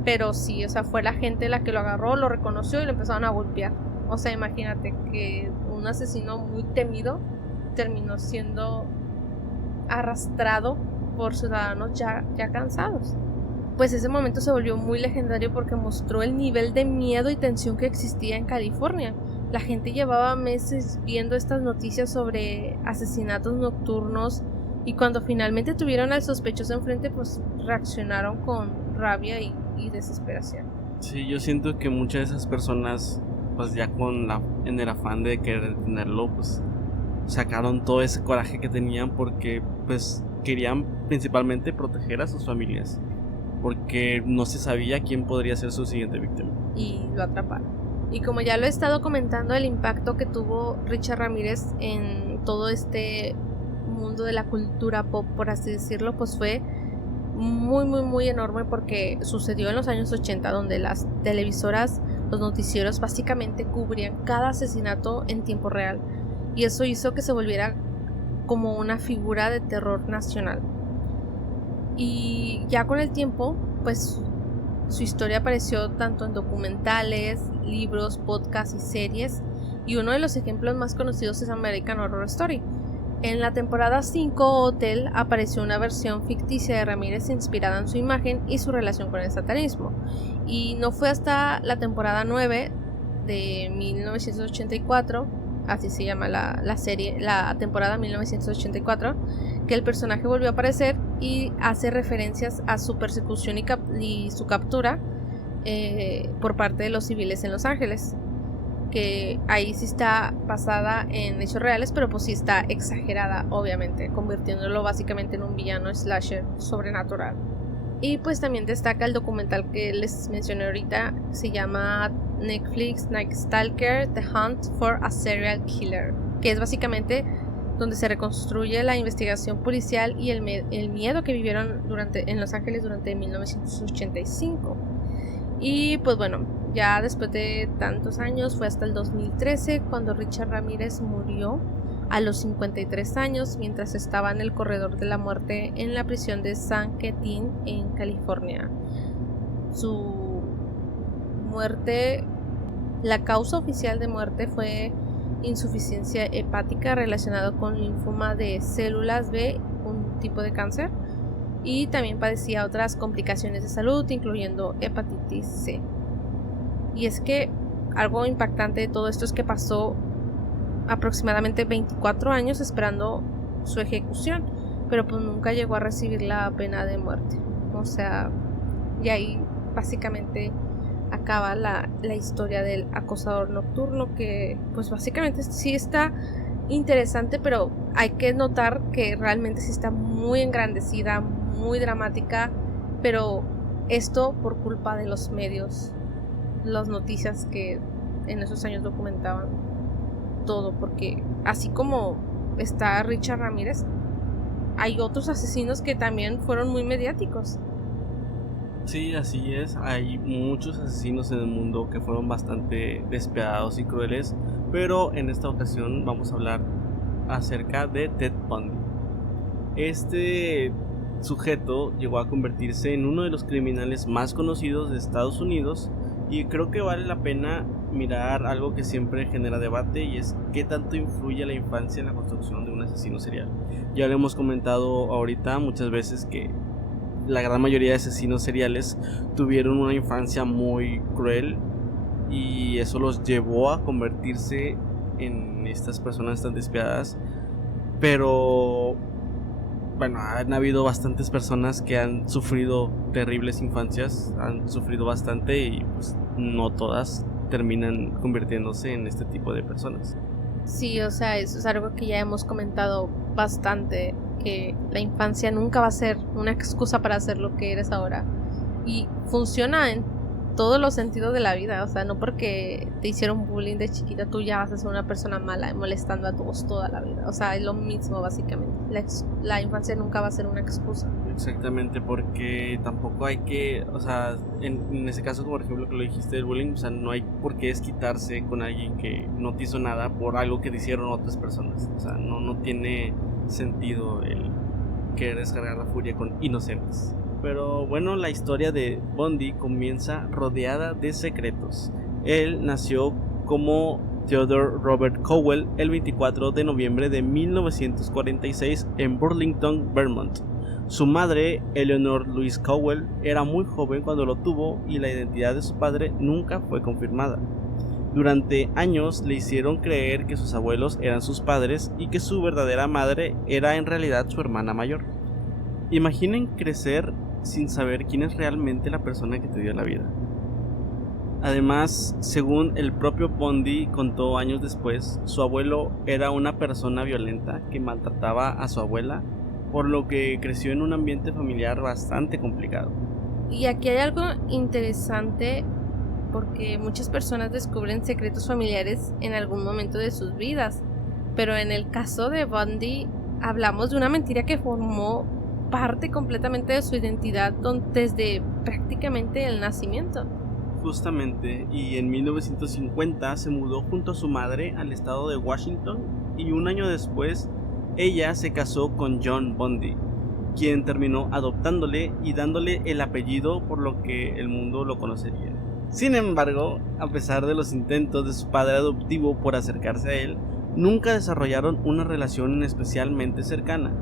Pero sí, o sea, fue la gente la que lo agarró, lo reconoció y lo empezaron a golpear. O sea, imagínate que un asesino muy temido terminó siendo arrastrado por ciudadanos ya cansados. Pues ese momento se volvió muy legendario porque mostró el nivel de miedo y tensión que existía en California. La gente llevaba meses viendo estas noticias sobre asesinatos nocturnos y cuando finalmente tuvieron al sospechoso enfrente, pues reaccionaron con rabia y desesperación. Sí, yo siento que muchas de esas personas, pues ya en el afán de querer detenerlo, pues sacaron todo ese coraje que tenían porque pues querían principalmente proteger a sus familias, porque no se sabía quién podría ser su siguiente víctima. Y lo atraparon. Y como ya lo he estado comentando, el impacto que tuvo Richard Ramírez en todo este mundo de la cultura pop, por así decirlo, pues fue muy enorme porque sucedió en los años 80, donde las televisoras, los noticieros básicamente cubrían cada asesinato en tiempo real, y eso hizo que se volviera como una figura de terror nacional. Y ya con el tiempo, pues su historia apareció tanto en documentales, libros, podcasts y series, y uno de los ejemplos más conocidos es American Horror Story. En la temporada 5, Hotel, apareció una versión ficticia de Ramírez inspirada en su imagen y su relación con el satanismo. Y no fue hasta la temporada 9 de 1984, así se llama la serie, la temporada 1984, que el personaje volvió a aparecer y hace referencias a su persecución y su captura por parte de los civiles en Los Ángeles. Que ahí sí está basada en hechos reales, pero pues sí está exagerada, obviamente, convirtiéndolo básicamente en un villano slasher sobrenatural. Y pues también destaca el documental que les mencioné ahorita, se llama Netflix Night Stalker: The Hunt for a Serial Killer, que es básicamente donde se reconstruye la investigación policial y el miedo que vivieron en Los Ángeles durante 1985. Y pues bueno, ya después de tantos años, fue hasta el 2013 cuando Richard Ramírez murió a los 53 años mientras estaba en el corredor de la muerte en la prisión de San Quentin en California. Su muerte, la causa oficial de muerte fue insuficiencia hepática relacionada con linfoma de células B, un tipo de cáncer, y también padecía otras complicaciones de salud, incluyendo hepatitis C. Y es que algo impactante de todo esto es que pasó aproximadamente 24 años esperando su ejecución, pero pues nunca llegó a recibir la pena de muerte. O sea, y ahí básicamente acaba la historia del acosador nocturno, que pues básicamente sí está interesante, pero hay que notar que realmente sí está muy engrandecida, muy dramática, pero esto por culpa de los medios, las noticias que en esos años documentaban todo, porque así como está Richard Ramírez, hay otros asesinos que también fueron muy mediáticos. Sí, así es, hay muchos asesinos en el mundo que fueron bastante despiadados y crueles, pero en esta ocasión vamos a hablar acerca de Ted Bundy. Este sujeto llegó a convertirse en uno de los criminales más conocidos de Estados Unidos, y creo que vale la pena mirar algo que siempre genera debate, y es qué tanto influye la infancia en la construcción de un asesino serial. Ya lo hemos comentado ahorita muchas veces que la gran mayoría de asesinos seriales tuvieron una infancia muy cruel y eso los llevó a convertirse en estas personas tan despiadadas. Pero bueno, han habido bastantes personas que han sufrido terribles infancias, han sufrido bastante, y pues no todas terminan convirtiéndose en este tipo de personas. Sí, o sea, eso es algo que ya hemos comentado bastante, que la infancia nunca va a ser una excusa para hacer lo que eres ahora, y funciona en todos los sentidos de la vida. O sea, no porque te hicieron bullying de chiquita tú ya vas a ser una persona mala molestando a todos toda la vida. O sea, es lo mismo básicamente. La infancia nunca va a ser una excusa. Exactamente, porque tampoco hay que, o sea, en ese caso, por ejemplo, que lo dijiste del bullying, o sea, no hay por qué desquitarse con alguien que no te hizo nada por algo que te hicieron otras personas. O sea, no tiene sentido el querer descargar la furia con inocentes. Pero bueno, la historia de Bundy comienza rodeada de secretos. Él nació como Theodore Robert Cowell el 24 de noviembre de 1946 en Burlington, Vermont. Su madre, Eleanor Louise Cowell, era muy joven cuando lo tuvo y la identidad de su padre nunca fue confirmada. Durante años le hicieron creer que sus abuelos eran sus padres y que su verdadera madre era en realidad su hermana mayor. Imaginen crecer sin saber quién es realmente la persona que te dio la vida. Además, según el propio Bundy contó años después, su abuelo era una persona violenta que maltrataba a su abuela, por lo que creció en un ambiente familiar bastante complicado. Y aquí hay algo interesante, porque muchas personas descubren secretos familiares en algún momento de sus vidas, pero en el caso de Bundy hablamos de una mentira que formó parte completamente de su identidad desde prácticamente el nacimiento. Justamente, y en 1950 se mudó junto a su madre al estado de Washington y un año después ella se casó con John Bundy, quien terminó adoptándole y dándole el apellido por lo que el mundo lo conocería. Sin embargo, a pesar de los intentos de su padre adoptivo por acercarse a él, nunca desarrollaron una relación especialmente cercana.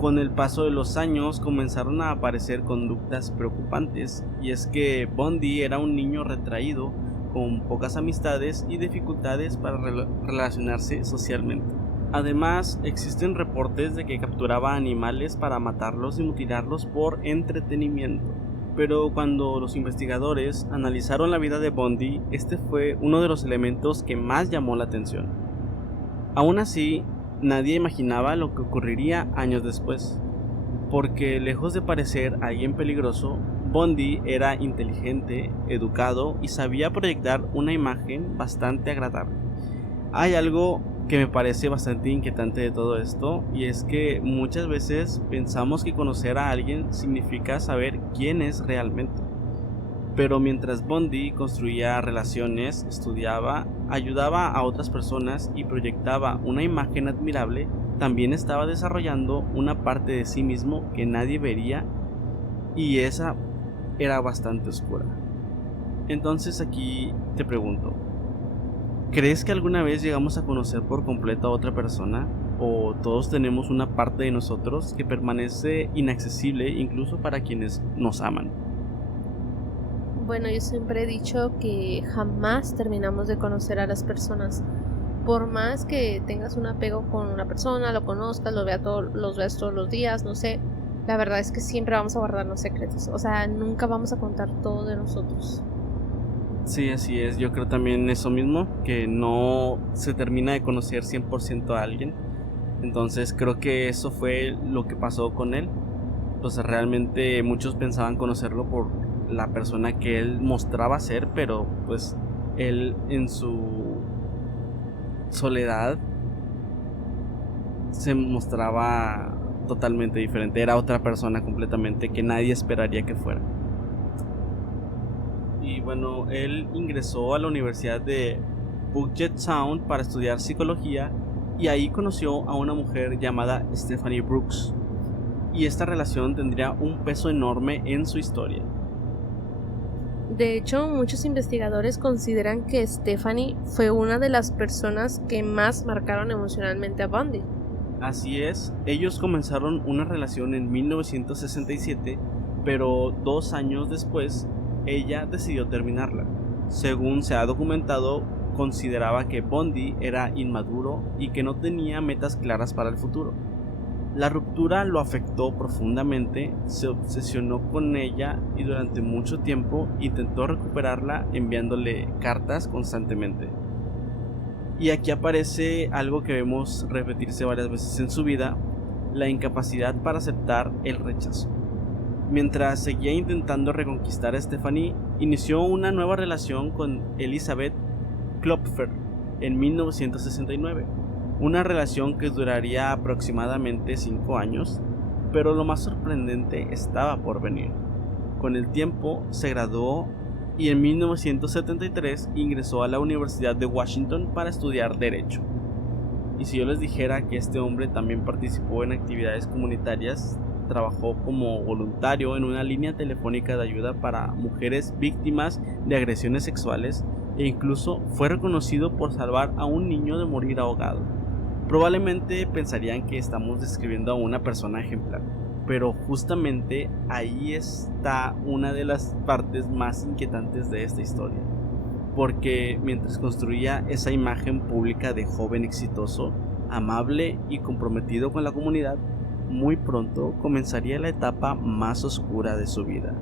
Con el paso de los años comenzaron a aparecer conductas preocupantes, y es que Bundy era un niño retraído, con pocas amistades y dificultades para relacionarse socialmente. Además, existen reportes de que capturaba animales para matarlos y mutilarlos por entretenimiento. Pero cuando los investigadores analizaron la vida de Bundy, este fue uno de los elementos que más llamó la atención. Aún así, nadie imaginaba lo que ocurriría años después, porque lejos de parecer alguien peligroso, Bundy era inteligente, educado y sabía proyectar una imagen bastante agradable. Hay algo que me parece bastante inquietante de todo esto, y es que muchas veces pensamos que conocer a alguien significa saber quién es realmente. Pero mientras Bundy construía relaciones, estudiaba, ayudaba a otras personas y proyectaba una imagen admirable, también estaba desarrollando una parte de sí mismo que nadie vería, y esa era bastante oscura. Entonces aquí te pregunto, ¿crees que alguna vez llegamos a conocer por completo a otra persona? ¿O todos tenemos una parte de nosotros que permanece inaccesible incluso para quienes nos aman? Bueno, yo siempre he dicho que jamás terminamos de conocer a las personas. Por más que tengas un apego con una persona, lo conozcas, los veas todos los días, no sé, la verdad es que siempre vamos a guardarnos secretos. O sea, nunca vamos a contar todo de nosotros. Sí, así es. Yo creo también eso mismo, que no se termina de conocer 100% a alguien. Entonces creo que eso fue lo que pasó con él. O sea, realmente muchos pensaban conocerlo por la persona que él mostraba ser, pero pues él en su soledad se mostraba totalmente diferente. Era otra persona completamente que nadie esperaría que fuera. Y bueno, él ingresó a la Universidad de Puget Sound para estudiar psicología, y ahí conoció a una mujer llamada Stephanie Brooks, y esta relación tendría un peso enorme en su historia. De hecho, muchos investigadores consideran que Stephanie fue una de las personas que más marcaron emocionalmente a Bundy. Así es, ellos comenzaron una relación en 1967, pero 2 años después ella decidió terminarla. Según se ha documentado, consideraba que Bundy era inmaduro y que no tenía metas claras para el futuro. La ruptura lo afectó profundamente, se obsesionó con ella y durante mucho tiempo intentó recuperarla enviándole cartas constantemente. Y aquí aparece algo que vemos repetirse varias veces en su vida: la incapacidad para aceptar el rechazo. Mientras seguía intentando reconquistar a Stephanie, inició una nueva relación con Elizabeth Klopfer en 1969. Una relación que duraría aproximadamente 5 años. Pero lo más sorprendente estaba por venir. Con el tiempo se graduó y en 1973 ingresó a la Universidad de Washington para estudiar Derecho. Y si yo les dijera que este hombre también participó en actividades comunitarias, trabajó como voluntario en una línea telefónica de ayuda para mujeres víctimas de agresiones sexuales e incluso fue reconocido por salvar a un niño de morir ahogado. Probablemente pensarían que estamos describiendo a una persona ejemplar, pero justamente ahí está una de las partes más inquietantes de esta historia, porque mientras construía esa imagen pública de joven exitoso, amable y comprometido con la comunidad, muy pronto comenzaría la etapa más oscura de su vida.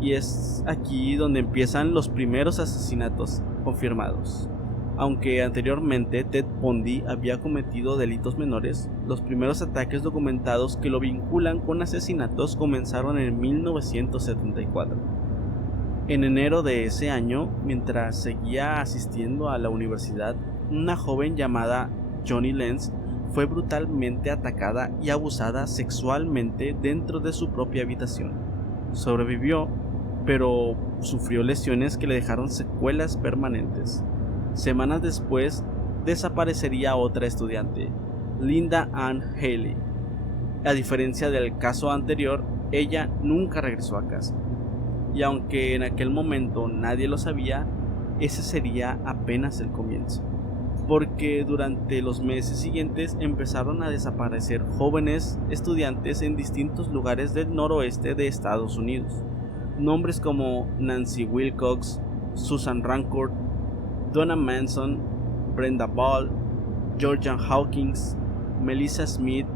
Y es aquí donde empiezan los primeros asesinatos confirmados. Aunque anteriormente Ted Bundy había cometido delitos menores, los primeros ataques documentados que lo vinculan con asesinatos comenzaron en 1974. En enero de ese año, mientras seguía asistiendo a la universidad, una joven llamada Johnny Lenz fue brutalmente atacada y abusada sexualmente dentro de su propia habitación. Sobrevivió, pero sufrió lesiones que le dejaron secuelas permanentes. Semanas después, desaparecería otra estudiante, Linda Ann Haley. A diferencia del caso anterior, ella nunca regresó a casa. Y aunque en aquel momento nadie lo sabía, ese sería apenas el comienzo. Porque durante los meses siguientes empezaron a desaparecer jóvenes estudiantes en distintos lugares del noroeste de Estados Unidos. Nombres como Nancy Wilcox, Susan Rancourt, Donna Manson, Brenda Ball, Georgian Hawkins, Melissa Smith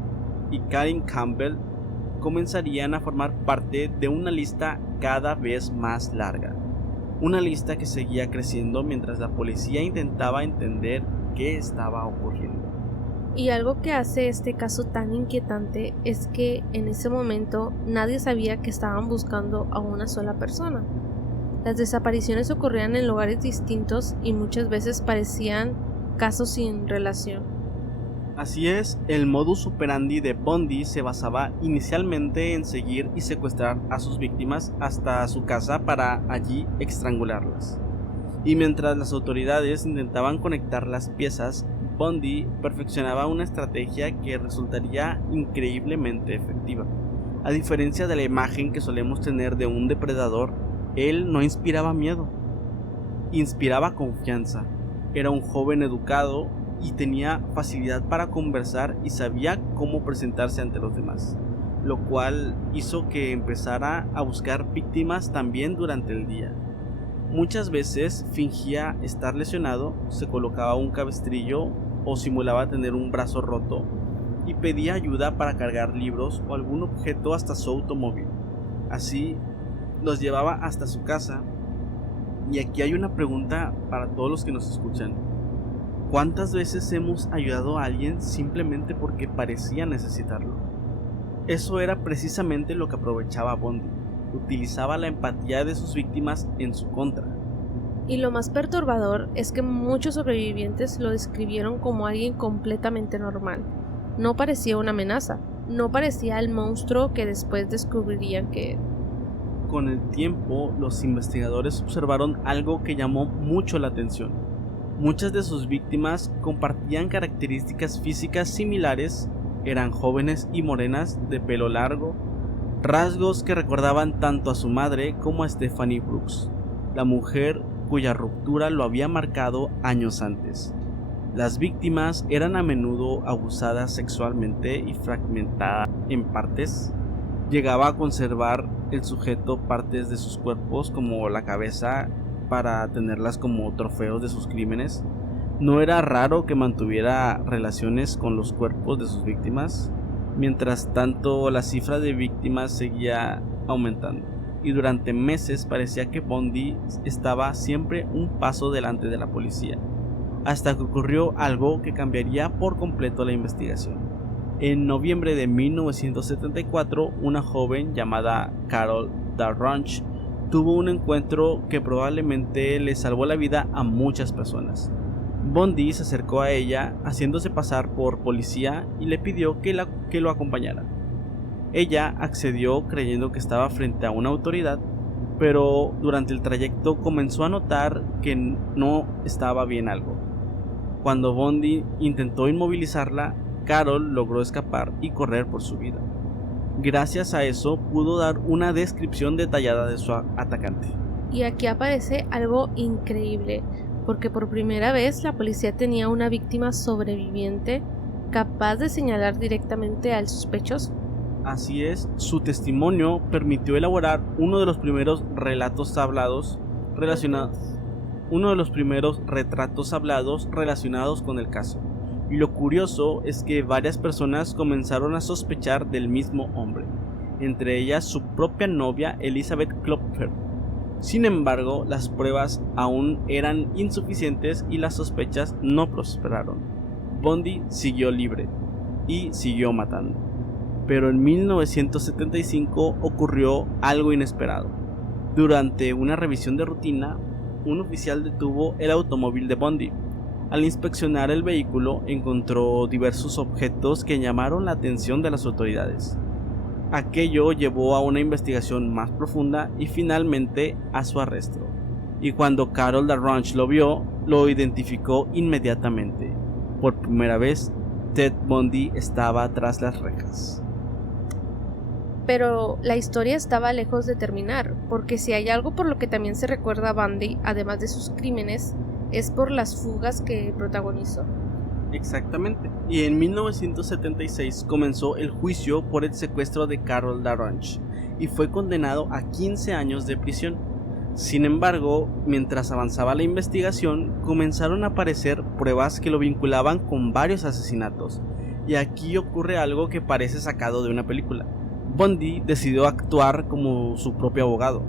y Karen Campbell comenzarían a formar parte de una lista cada vez más larga. Una lista que seguía creciendo mientras la policía intentaba entender qué estaba ocurriendo. Y algo que hace este caso tan inquietante es que en ese momento nadie sabía que estaban buscando a una sola persona. Las desapariciones ocurrían en lugares distintos y muchas veces parecían casos sin relación. Así es, el modus operandi de Bundy se basaba inicialmente en seguir y secuestrar a sus víctimas hasta su casa para allí estrangularlas. Y mientras las autoridades intentaban conectar las piezas, Bundy perfeccionaba una estrategia que resultaría increíblemente efectiva. A diferencia de la imagen que solemos tener de un depredador, él no inspiraba miedo, inspiraba confianza. Era un joven educado y tenía facilidad para conversar y sabía cómo presentarse ante los demás, lo cual hizo que empezara a buscar víctimas también durante el día. Muchas veces fingía estar lesionado, se colocaba un cabestrillo o simulaba tener un brazo roto y pedía ayuda para cargar libros o algún objeto hasta su automóvil. Así los llevaba hasta su casa. Y aquí hay una pregunta para todos los que nos escuchan. ¿Cuántas veces hemos ayudado a alguien simplemente porque parecía necesitarlo? Eso era precisamente lo que aprovechaba Bundy. Utilizaba la empatía de sus víctimas en su contra. Y lo más perturbador es que muchos sobrevivientes lo describieron como alguien completamente normal. No parecía una amenaza, no parecía el monstruo que después descubrirían que era. Con el tiempo, los investigadores observaron algo que llamó mucho la atención. Muchas de sus víctimas compartían características físicas similares, eran jóvenes y morenas de pelo largo, rasgos que recordaban tanto a su madre como a Stephanie Brooks, la mujer cuya ruptura lo había marcado años antes. Las víctimas eran a menudo abusadas sexualmente y fragmentadas en partes. Llegaba a conservar el sujeto partes de sus cuerpos como la cabeza para tenerlas como trofeos de sus crímenes. No era raro que mantuviera relaciones con los cuerpos de sus víctimas. Mientras tanto, la cifra de víctimas seguía aumentando y durante meses parecía que Bundy estaba siempre un paso delante de la policía, hasta que ocurrió algo que cambiaría por completo la investigación. En noviembre de 1974, una joven llamada Carol Darrange tuvo un encuentro que probablemente le salvó la vida a muchas personas. Bundy se acercó a ella haciéndose pasar por policía y le pidió que lo acompañara. Ella accedió creyendo que estaba frente a una autoridad, pero durante el trayecto comenzó a notar que no estaba bien algo. Cuando Bundy intentó inmovilizarla, Carol logró escapar y correr por su vida. Gracias a eso pudo dar una descripción detallada de su atacante. Y aquí aparece algo increíble, porque por primera vez la policía tenía una víctima sobreviviente capaz de señalar directamente al sospechoso. Así es, su testimonio permitió elaborar uno de los primeros retratos hablados relacionados con el caso. Y lo curioso es que varias personas comenzaron a sospechar del mismo hombre, entre ellas su propia novia Elizabeth Klopfer. Sin embargo, las pruebas aún eran insuficientes y las sospechas no prosperaron. Bundy siguió libre y siguió matando. Pero en 1975 ocurrió algo inesperado. Durante una revisión de rutina, un oficial detuvo el automóvil de Bundy. Al inspeccionar el vehículo, encontró diversos objetos que llamaron la atención de las autoridades. Aquello llevó a una investigación más profunda y finalmente a su arresto. Y cuando Carol LaRonch lo vio, lo identificó inmediatamente. Por primera vez, Ted Bundy estaba tras las rejas. Pero la historia estaba lejos de terminar, porque si hay algo por lo que también se recuerda a Bundy, además de sus crímenes, es por las fugas que protagonizó. Exactamente. Y en 1976 comenzó el juicio por el secuestro de Carol LaRonch y fue condenado a 15 años de prisión. Sin embargo, mientras avanzaba la investigación, comenzaron a aparecer pruebas que lo vinculaban con varios asesinatos. Y aquí ocurre algo que parece sacado de una película. Bundy decidió actuar como su propio abogado.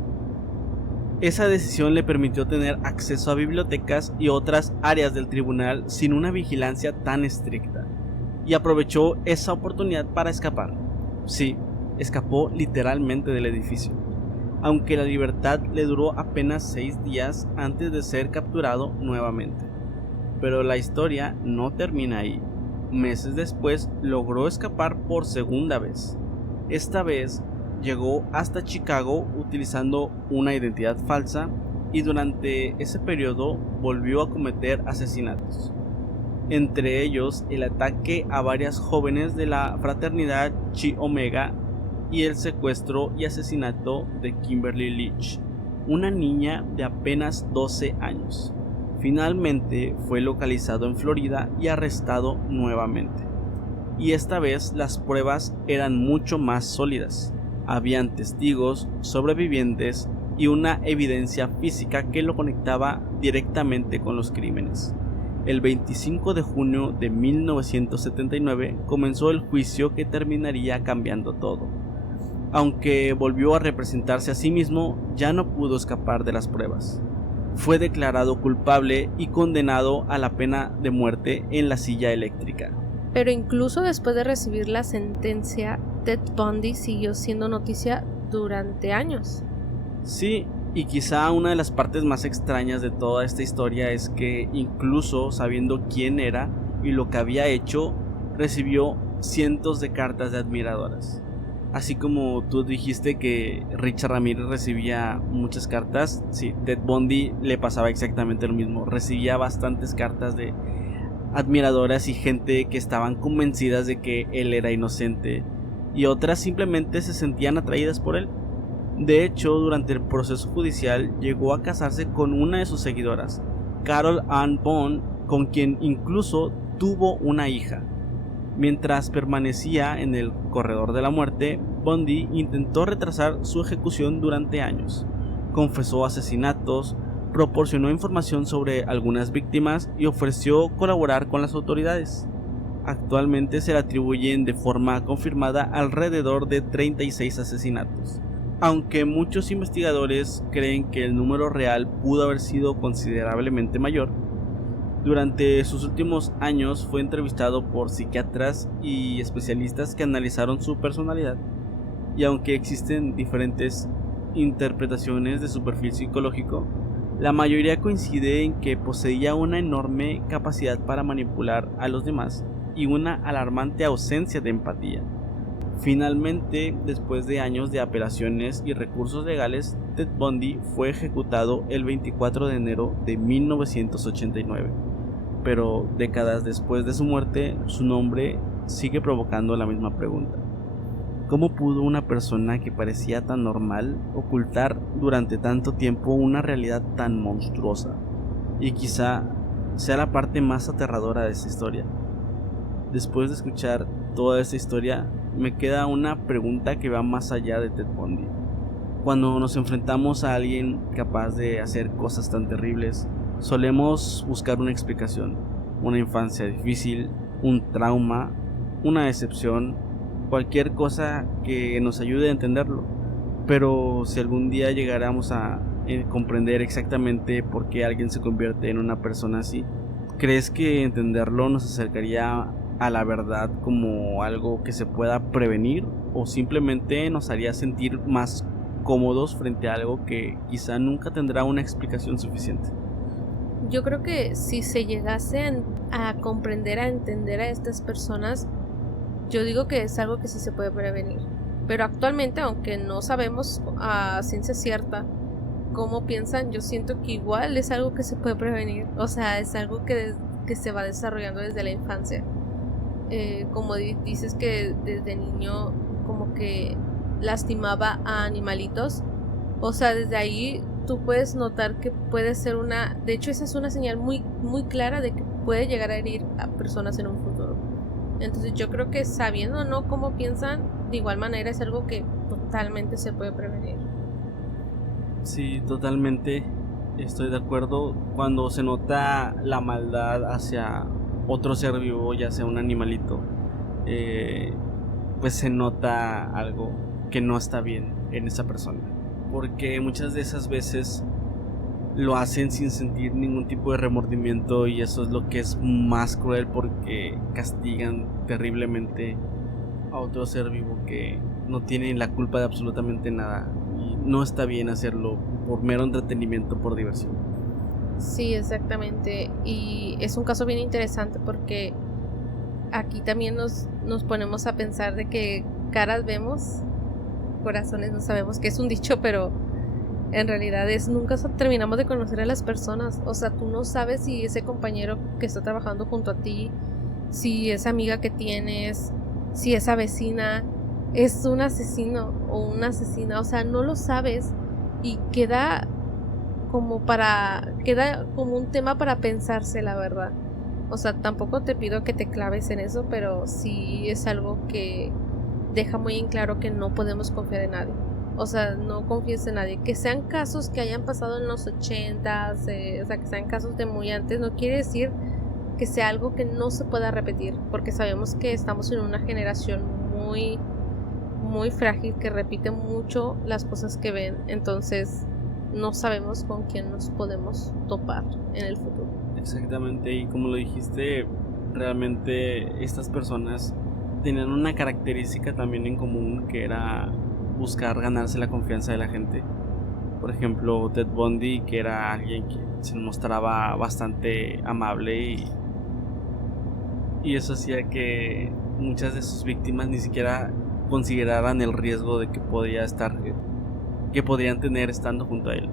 Esa decisión le permitió tener acceso a bibliotecas y otras áreas del tribunal sin una vigilancia tan estricta, y aprovechó esa oportunidad para escapar. Sí, escapó literalmente del edificio, aunque la libertad le duró apenas 6 días antes de ser capturado nuevamente. Pero la historia no termina ahí. Meses después logró escapar por segunda vez. Esta vez llegó hasta Chicago utilizando una identidad falsa y durante ese periodo volvió a cometer asesinatos. Entre ellos el ataque a varias jóvenes de la fraternidad Chi Omega y el secuestro y asesinato de Kimberly Leach, una niña de apenas 12 años. Finalmente fue localizado en Florida y arrestado nuevamente. Y esta vez las pruebas eran mucho más sólidas. Habían testigos, sobrevivientes y una evidencia física que lo conectaba directamente con los crímenes. El 25 de junio de 1979 comenzó el juicio que terminaría cambiando todo. Aunque volvió a representarse a sí mismo, ya no pudo escapar de las pruebas. Fue declarado culpable y condenado a la pena de muerte en la silla eléctrica. Pero incluso después de recibir la sentencia, Ted Bundy siguió siendo noticia durante años. Sí, y quizá una de las partes más extrañas de toda esta historia es que incluso sabiendo quién era y lo que había hecho, recibió cientos de cartas de admiradoras. Así como tú dijiste que Richard Ramírez recibía muchas cartas, sí, Ted Bundy le pasaba exactamente lo mismo. Recibía bastantes cartas de admiradoras y gente que estaban convencidas de que él era inocente, y otras simplemente se sentían atraídas por él. De hecho, durante el proceso judicial llegó a casarse con una de sus seguidoras, Carol Ann Bond, con quien incluso tuvo una hija. Mientras permanecía en el corredor de la muerte, Bundy intentó retrasar su ejecución durante años. Confesó asesinatos, proporcionó información sobre algunas víctimas y ofreció colaborar con las autoridades. Actualmente se le atribuyen de forma confirmada alrededor de 36 asesinatos, aunque muchos investigadores creen que el número real pudo haber sido considerablemente mayor. Durante sus últimos años fue entrevistado por psiquiatras y especialistas que analizaron su personalidad, y aunque existen diferentes interpretaciones de su perfil psicológico, la mayoría coincide en que poseía una enorme capacidad para manipular a los demás y una alarmante ausencia de empatía. Finalmente, después de años de apelaciones y recursos legales, Ted Bundy fue ejecutado el 24 de enero de 1989. Pero décadas después de su muerte, su nombre sigue provocando la misma pregunta. ¿Cómo pudo una persona que parecía tan normal ocultar durante tanto tiempo una realidad tan monstruosa? Y quizá sea la parte más aterradora de esta historia. Después de escuchar toda esta historia, me queda una pregunta que va más allá de Ted Bundy. Cuando nos enfrentamos a alguien capaz de hacer cosas tan terribles, solemos buscar una explicación, una infancia difícil, un trauma, una decepción, cualquier cosa que nos ayude a entenderlo. Pero si algún día llegáramos a comprender exactamente por qué alguien se convierte en una persona así, ¿crees que entenderlo nos acercaría a la verdad como algo que se pueda prevenir, o simplemente nos haría sentir más cómodos frente a algo que quizá nunca tendrá una explicación suficiente? Yo creo que si se llegase a comprender, a entender a estas personas, yo digo que es algo que sí se puede prevenir. Pero actualmente, aunque no sabemos a ciencia cierta cómo piensan, yo siento que igual es algo que se puede prevenir. O sea, es algo que se va desarrollando desde la infancia. Como dices que desde niño como que lastimaba a animalitos. O sea, desde ahí tú puedes notar que puede ser una... De hecho, esa es una señal muy, muy clara de que puede llegar a herir a personas en un futuro. Entonces yo creo que sabiendo o no cómo piensan, de igual manera es algo que totalmente se puede prevenir. Sí, totalmente estoy de acuerdo. Cuando se nota la maldad hacia otro ser vivo, ya sea un animalito, pues se nota algo que no está bien en esa persona, porque muchas de esas veces lo hacen sin sentir ningún tipo de remordimiento, y eso es lo que es más cruel, porque castigan terriblemente a otro ser vivo que no tiene la culpa de absolutamente nada, y no está bien hacerlo por mero entretenimiento, por diversión. Sí, exactamente. Y es un caso bien interesante porque aquí también nos ponemos a pensar de que caras vemos, corazones no sabemos, que es un dicho, pero en realidad nunca terminamos de conocer a las personas. O sea, tú no sabes si ese compañero que está trabajando junto a ti, si esa amiga que tienes, si esa vecina es un asesino o una asesina. O sea, no lo sabes, y queda como un tema para pensarse, la verdad. O sea, tampoco te pido que te claves en eso, pero sí es algo que deja muy en claro que no podemos confiar en nadie. O sea, no confíes en nadie. Que sean casos que hayan pasado en los 80s, o sea, que sean casos de muy antes, no quiere decir que sea algo que no se pueda repetir, porque sabemos que estamos en una generación muy, muy frágil, que repite mucho las cosas que ven. Entonces no sabemos con quién nos podemos topar en el futuro. Exactamente, y como lo dijiste, realmente estas personas tenían una característica también en común, que era buscar ganarse la confianza de la gente. Por ejemplo, Ted Bundy, que era alguien que se mostraba bastante amable, y eso hacía que muchas de sus víctimas ni siquiera consideraran el riesgo de que podrían tener estando junto a él.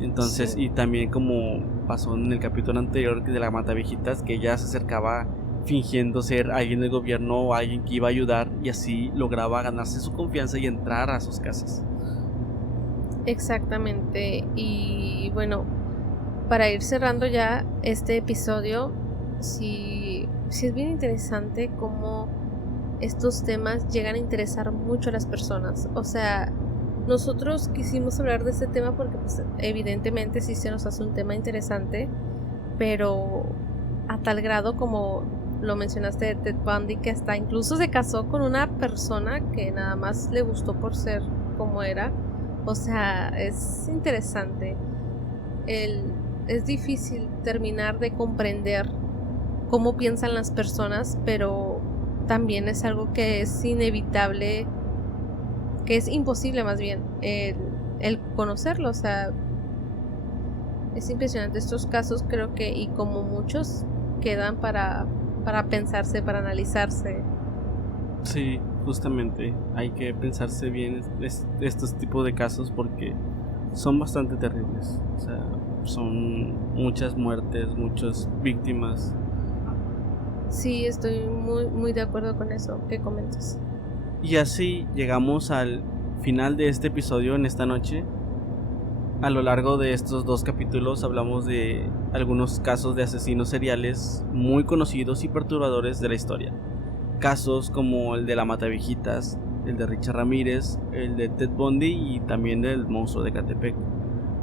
Entonces, sí. Y también, como pasó en el capítulo anterior de la Mataviejitas, que ella se acercaba fingiendo ser alguien del gobierno o alguien que iba a ayudar, y así lograba ganarse su confianza y entrar a sus casas. Exactamente. Y bueno, para ir cerrando ya este episodio, sí es bien interesante cómo estos temas llegan a interesar mucho a las personas. O sea, nosotros quisimos hablar de este tema porque pues, evidentemente sí se nos hace un tema interesante, pero a tal grado, como lo mencionaste de Ted Bundy, que hasta incluso se casó con una persona que nada más le gustó por ser como era. O sea, es interesante. Es difícil terminar de comprender cómo piensan las personas, pero también es algo que es inevitable, que es imposible más bien el conocerlo. O sea, es impresionante estos casos, creo que, y como muchos, quedan para pensarse, para analizarse. Sí, justamente hay que pensarse bien estos tipos de casos porque son bastante terribles. O sea, son muchas muertes, muchas víctimas. Sí, estoy muy de acuerdo con eso que comentas. Y así llegamos al final de este episodio en esta noche. A lo largo de estos 2 capítulos hablamos de algunos casos de asesinos seriales muy conocidos y perturbadores de la historia. Casos como el de la Mataviejitas, el de Richard Ramírez, el de Ted Bundy y también del monstruo de Ecatepec.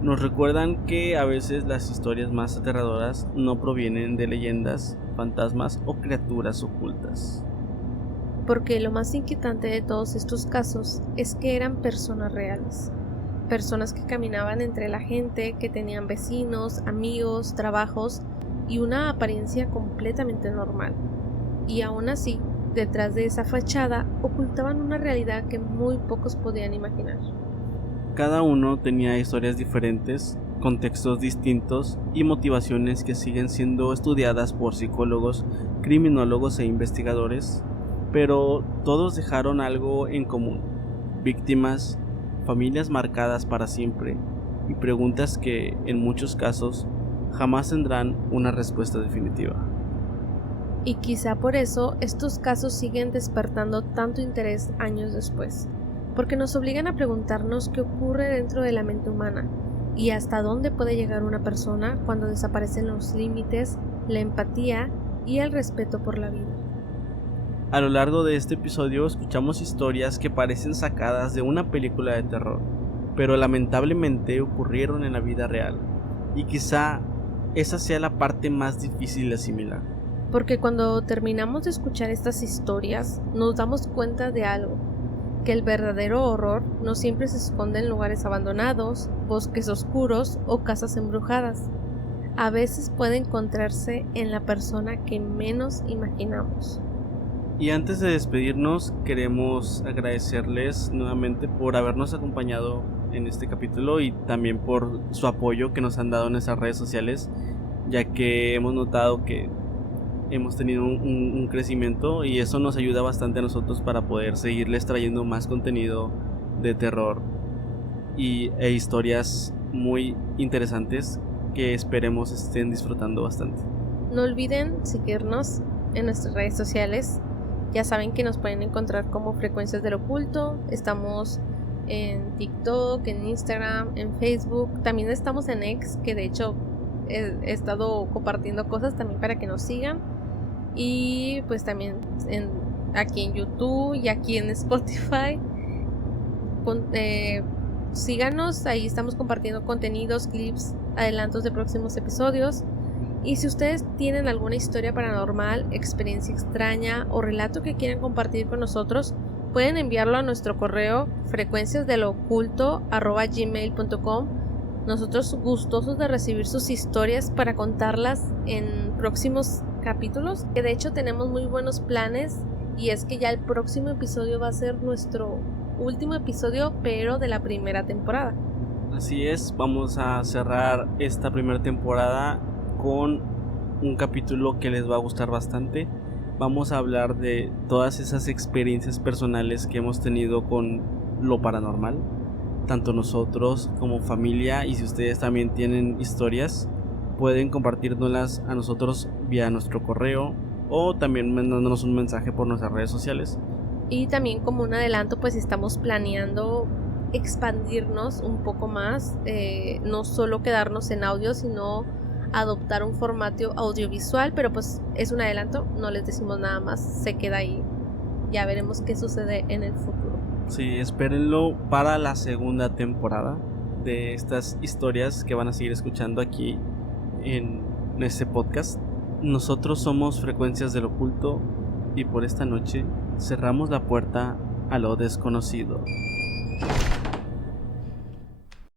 Nos recuerdan que a veces las historias más aterradoras no provienen de leyendas, fantasmas o criaturas ocultas. Porque lo más inquietante de todos estos casos es que eran personas reales. Personas que caminaban entre la gente, que tenían vecinos, amigos, trabajos y una apariencia completamente normal. Y aún así, detrás de esa fachada ocultaban una realidad que muy pocos podían imaginar. Cada uno tenía historias diferentes, contextos distintos y motivaciones que siguen siendo estudiadas por psicólogos, criminólogos e investigadores, pero todos dejaron algo en común: víctimas, familias marcadas para siempre y preguntas que, en muchos casos, jamás tendrán una respuesta definitiva. Y quizá por eso estos casos siguen despertando tanto interés años después, porque nos obligan a preguntarnos qué ocurre dentro de la mente humana y hasta dónde puede llegar una persona cuando desaparecen los límites, la empatía y el respeto por la vida. A lo largo de este episodio escuchamos historias que parecen sacadas de una película de terror, pero lamentablemente ocurrieron en la vida real, y quizá esa sea la parte más difícil de asimilar. Porque cuando terminamos de escuchar estas historias, nos damos cuenta de algo, que el verdadero horror no siempre se esconde en lugares abandonados, bosques oscuros o casas embrujadas. A veces puede encontrarse en la persona que menos imaginamos. Y antes de despedirnos, queremos agradecerles nuevamente por habernos acompañado en este capítulo y también por su apoyo que nos han dado en nuestras redes sociales, ya que hemos notado que hemos tenido un crecimiento y eso nos ayuda bastante a nosotros para poder seguirles trayendo más contenido de terror e historias muy interesantes que esperemos estén disfrutando bastante. No olviden seguirnos en nuestras redes sociales. Ya saben que nos pueden encontrar como Frecuencias del Oculto. Estamos en TikTok, en Instagram, en Facebook. También estamos en X, que de hecho he estado compartiendo cosas también para que nos sigan. Y pues también aquí en YouTube y aquí en Spotify. Síganos, ahí estamos compartiendo contenidos, clips, adelantos de próximos episodios. Y si ustedes tienen alguna historia paranormal, experiencia extraña o relato que quieran compartir con nosotros, pueden enviarlo a nuestro correo frecuenciasdeloculto@gmail.com. Nosotros gustosos de recibir sus historias para contarlas en próximos capítulos, que de hecho tenemos muy buenos planes, y es que ya el próximo episodio va a ser nuestro último episodio, pero de la primera temporada. Así es, vamos a cerrar esta primera temporada con un capítulo que les va a gustar bastante. Vamos a hablar de todas esas experiencias personales que hemos tenido con lo paranormal, tanto nosotros como familia, y si ustedes también tienen historias, pueden compartírnoslas a nosotros vía nuestro correo o también mandándonos un mensaje por nuestras redes sociales. Y también, como un adelanto, pues estamos planeando expandirnos un poco más, no solo quedarnos en audio, sino adoptar un formato audiovisual, pero pues es un adelanto, no les decimos nada más, se queda ahí, ya veremos qué sucede en el futuro. Sí, espérenlo para la segunda temporada de estas historias que van a seguir escuchando aquí en este podcast. Nosotros somos Frecuencias del Oculto y por esta noche cerramos la puerta a lo desconocido.